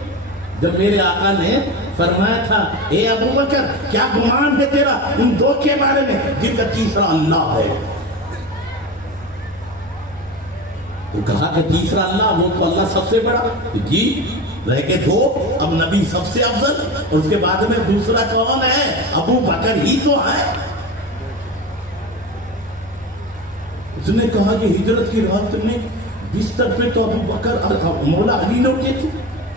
جب میرے آقا نے فرمایا تھا اے ابو بکر کیا گمان ہے تیرا ان دو کے بارے میں جن کا تیسرا اللہ ہے؟ تو کہا کہ تیسرا اللہ، وہ تو اللہ سب سے بڑا. جی رہ کے دو. اب نبی سب سے افضل اور اس کے بعد میں دوسرا کون ہے؟ ابو بکر ہی تو ہے. اس نے کہا کہ ہجرت کی رات میں بستر پہ تو ابو بکر اور مولا علی نے اٹھے تھے،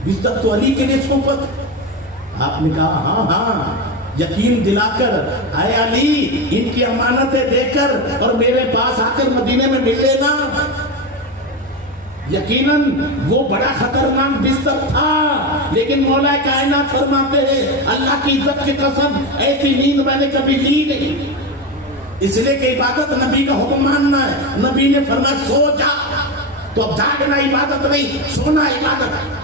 بستر تو علی کے لیے سونپا تھا. آپ نے کہا ہاں ہاں یقین دلا کر اے علی ان کی امانتیں دے کر اور میرے پاس آ کر مدینے میں مل لینا. یقیناً وہ بڑا خطرناک بستر تھا، لیکن مولا کائنات فرماتے ہیں اللہ کی عزت کی قسم ایسی نیند میں نے کبھی لی نہیں. اس لیے کہ عبادت نبی کا حکم ماننا ہے. نبی نے فرمایا سو جا، تو اب جاگنا عبادت نہیں، سونا عبادت.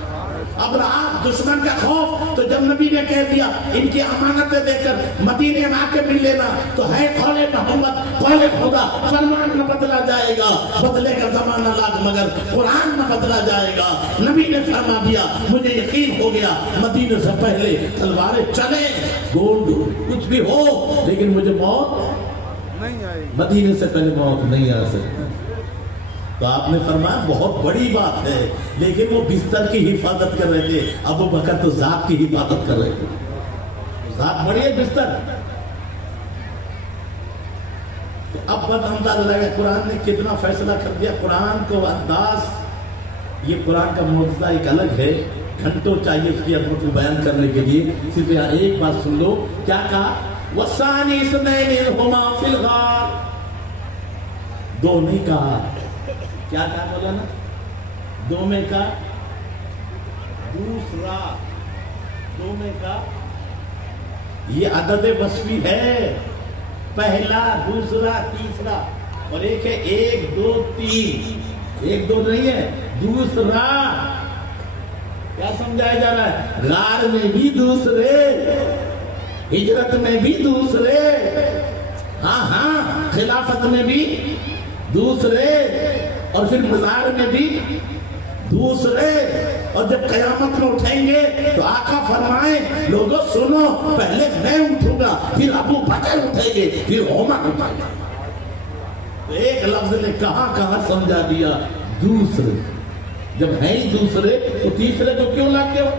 اب رہا دشمن کا خوف، تو جب نبی نے کہہ دیا ان کی امانتیں دے کر مدینے میں آ کے مل لینا، تو ہے قول محمد قول خدا، فرمان نہ بدلا جائے گا، بدلے کا زمانہ لاگ مگر قرآن نہ بدلا جائے گا. نبی نے فرما دیا، مجھے یقین ہو گیا مدینے سے پہلے تلواریں چلیں گولڈ کچھ بھی ہو، لیکن مجھے موت مدینے سے پہلے موت نہیں آ سکتی. تو آپ نے فرمایا بہت بڑی بات ہے، لیکن وہ بستر کی حفاظت کر رہے تھے. ابو بکر تو ذات کی حفاظت کر رہے تھے. ذات بڑی ہے بستر. تو اب بات اندازہ لگا قرآن نے کتنا فیصلہ کر دیا. قرآن کو انداز، یہ قرآن کا معجزہ ایک الگ ہے، گھنٹوں چاہیے اس کی عظمت کو بیان کرنے کے لیے. صرف یہاں ایک بات سن لو. کیا کہا؟ وَالثَّانِي اثْنَيْنِ هُمَا فِي الْغَارِ. دو نہیں کہا. کیا کہا بولا نا؟ دو میں کا دوسرا، دو میں کا یہ عدد وصفی ہے. پہلا، دوسرا، تیسرا. اور ایک ہے ایک دو تین. ایک دو نہیں ہے، دوسرا. کیا سمجھایا جا رہا ہے؟ غار میں بھی دوسرے، ہجرت میں بھی دوسرے، ہاں ہاں خلافت میں بھی دوسرے، اور پھر مزار میں بھی دوسرے. اور جب قیامت میں اٹھیں گے تو آقا فرمائیں لوگوں سنو، پہلے میں اٹھوں گا، پھر ابو بکر اٹھیں گے، پھر عمر اٹھیں گے. تو ایک لفظ نے کہاں سمجھا دیا دوسرے. جب ہیں ہی دوسرے تو تیسرے کو کیوں لاتے ہو؟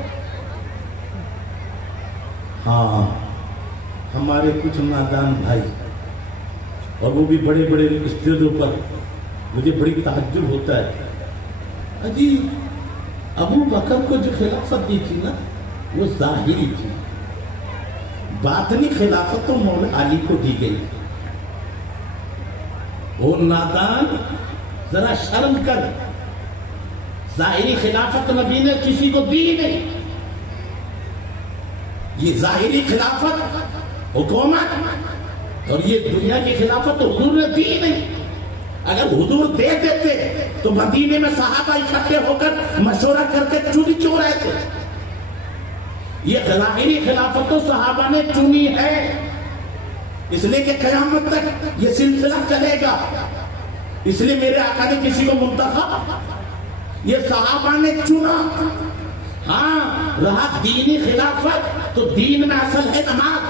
ہاں ہمارے کچھ نادان بھائی، اور وہ بھی بڑے بڑے اسٹیجوں پر، مجھے بڑی تعجب ہوتا ہے. اجی ابو بکر کو جو خلافت دی تھی نا وہ ظاہری تھی، باطنی خلافت تو مولا علی کو دی گئی. وہ نادان ذرا شرم کر، ظاہری خلافت نبی نے کسی کو دی نہیں. یہ ظاہری خلافت حکومت اور یہ دنیا کی خلافت تو حضور نے دی نہیں. اگر حضور دے دیتے تو مدینے میں صحابہ اکٹھے ہو کر مشورہ کر کے چنی چو رہے تھے. یہ ظاہری خلافت تو صحابہ نے چنی ہے، اس لیے کہ قیامت تک یہ سلسلہ چلے گا. اس لیے میرے آقا نے کسی کو منتخب، یہ صحابہ نے چنا. ہاں رہا دینی خلافت تو دین میں اصل ہے نماز،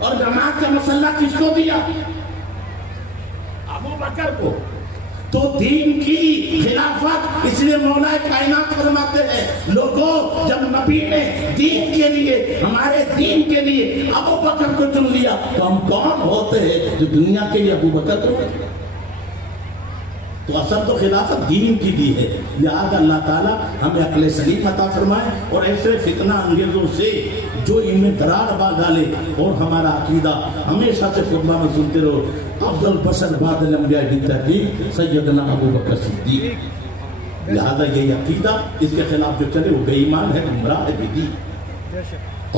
اور نماز کا مسئلہ کس کو دیا؟ ابو بکر کو. تو دین کی خلافت، اس لیے مولا کائنات فرماتے ہیں لوگوں جب نبی نے دین کے لیے، ہمارے دین کے لیے ابو بکر کو چن لیا تو ہم کون ہوتے ہیں جو دنیا کے لیے ابو بکر کو چن لیا؟ تو اصل تو خلافت دین کی دی ہے. لہذا اللہ تعالیٰ ہمیں عقل سلیم عطا فرمائے اور ایسے فتنہ انگیزوں سے جو ان میں درار باد ڈالے. اور ہمارا عقیدہ ہمیشہ سے خطبہ میں سنتے رہو، افضل بشر بعد الانبیاء بالتحقیق سیدنا ابو بکر صدیق. لہذا یہ عقیدہ اس کے خلاف جو چلے وہ بے ایمان ہے، گمراہ ہے، بدی.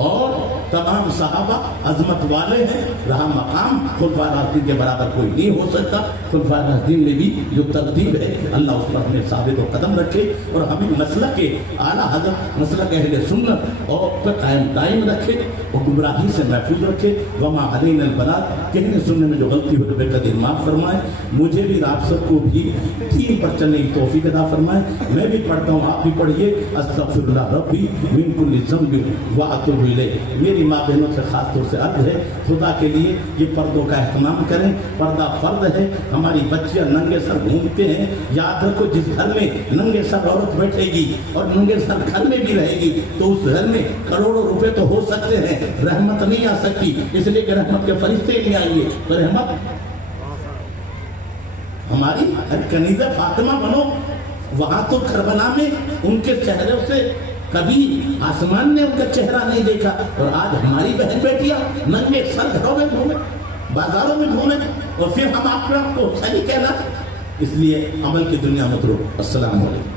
اور تمام صحابہ عظمت والے ہیں. رہا مقام خلفاء راشدین کے برابر کوئی نہیں ہو سکتا. خلفاء راشدین میں بھی جو ترتیب ہے اللہ اس پر ہمیں ثابت و قدم رکھے اور ہمیں مسلک کے اعلیٰ حضرت مسلک اہل سنت اور پر قائم دائم رکھے اور گمراہی سے محفوظ رکھے. وما علینا البلاغ، کہنے سننے میں جو غلطی ہو تو بے قدر معاف فرمائے. مجھے بھی آپ سب کو بھی دین پر چلنے کی توفیق عطا فرمائے. میں بھی پڑھتا ہوں، آپ بھی پڑھیے. استغفر اللہ ربی من کل ذنب واتوب بھی لے. میری ماں بہنوں سے خاص طور سے عرض ہے خدا کے لیے یہ پردوں کا اہتمام کریں. پردہ فرض ہے. ہماری بچیاں ننگے سر گھومتے ہیں. یاد رکھو جس گھر میں ننگے سر عورت بیٹھے گی اور ننگے سر گھر میں بھی رہے گی تو اس گھر میں کروڑوں روپے تو ہو سکتے ہیں, رحمت نہیں آ سکتی. اس لیے کہ رحمت کے فرشتے نہیں آئیں گے تو رحمت ہماری کنیزہ فاطمہ بنو. وہاں تو کربلا میں ان کے چہرے سے کبھی آسمان نے ان کا چہرہ نہیں دیکھا, اور آج ہماری بہن بیٹیاں ننگے سر گھروں میں گھومے, بازاروں میں گھومے, اور پھر ہم آپ کو صحیح کہنا. اس لیے عمل کی دنیا مت رو. السلام علیکم.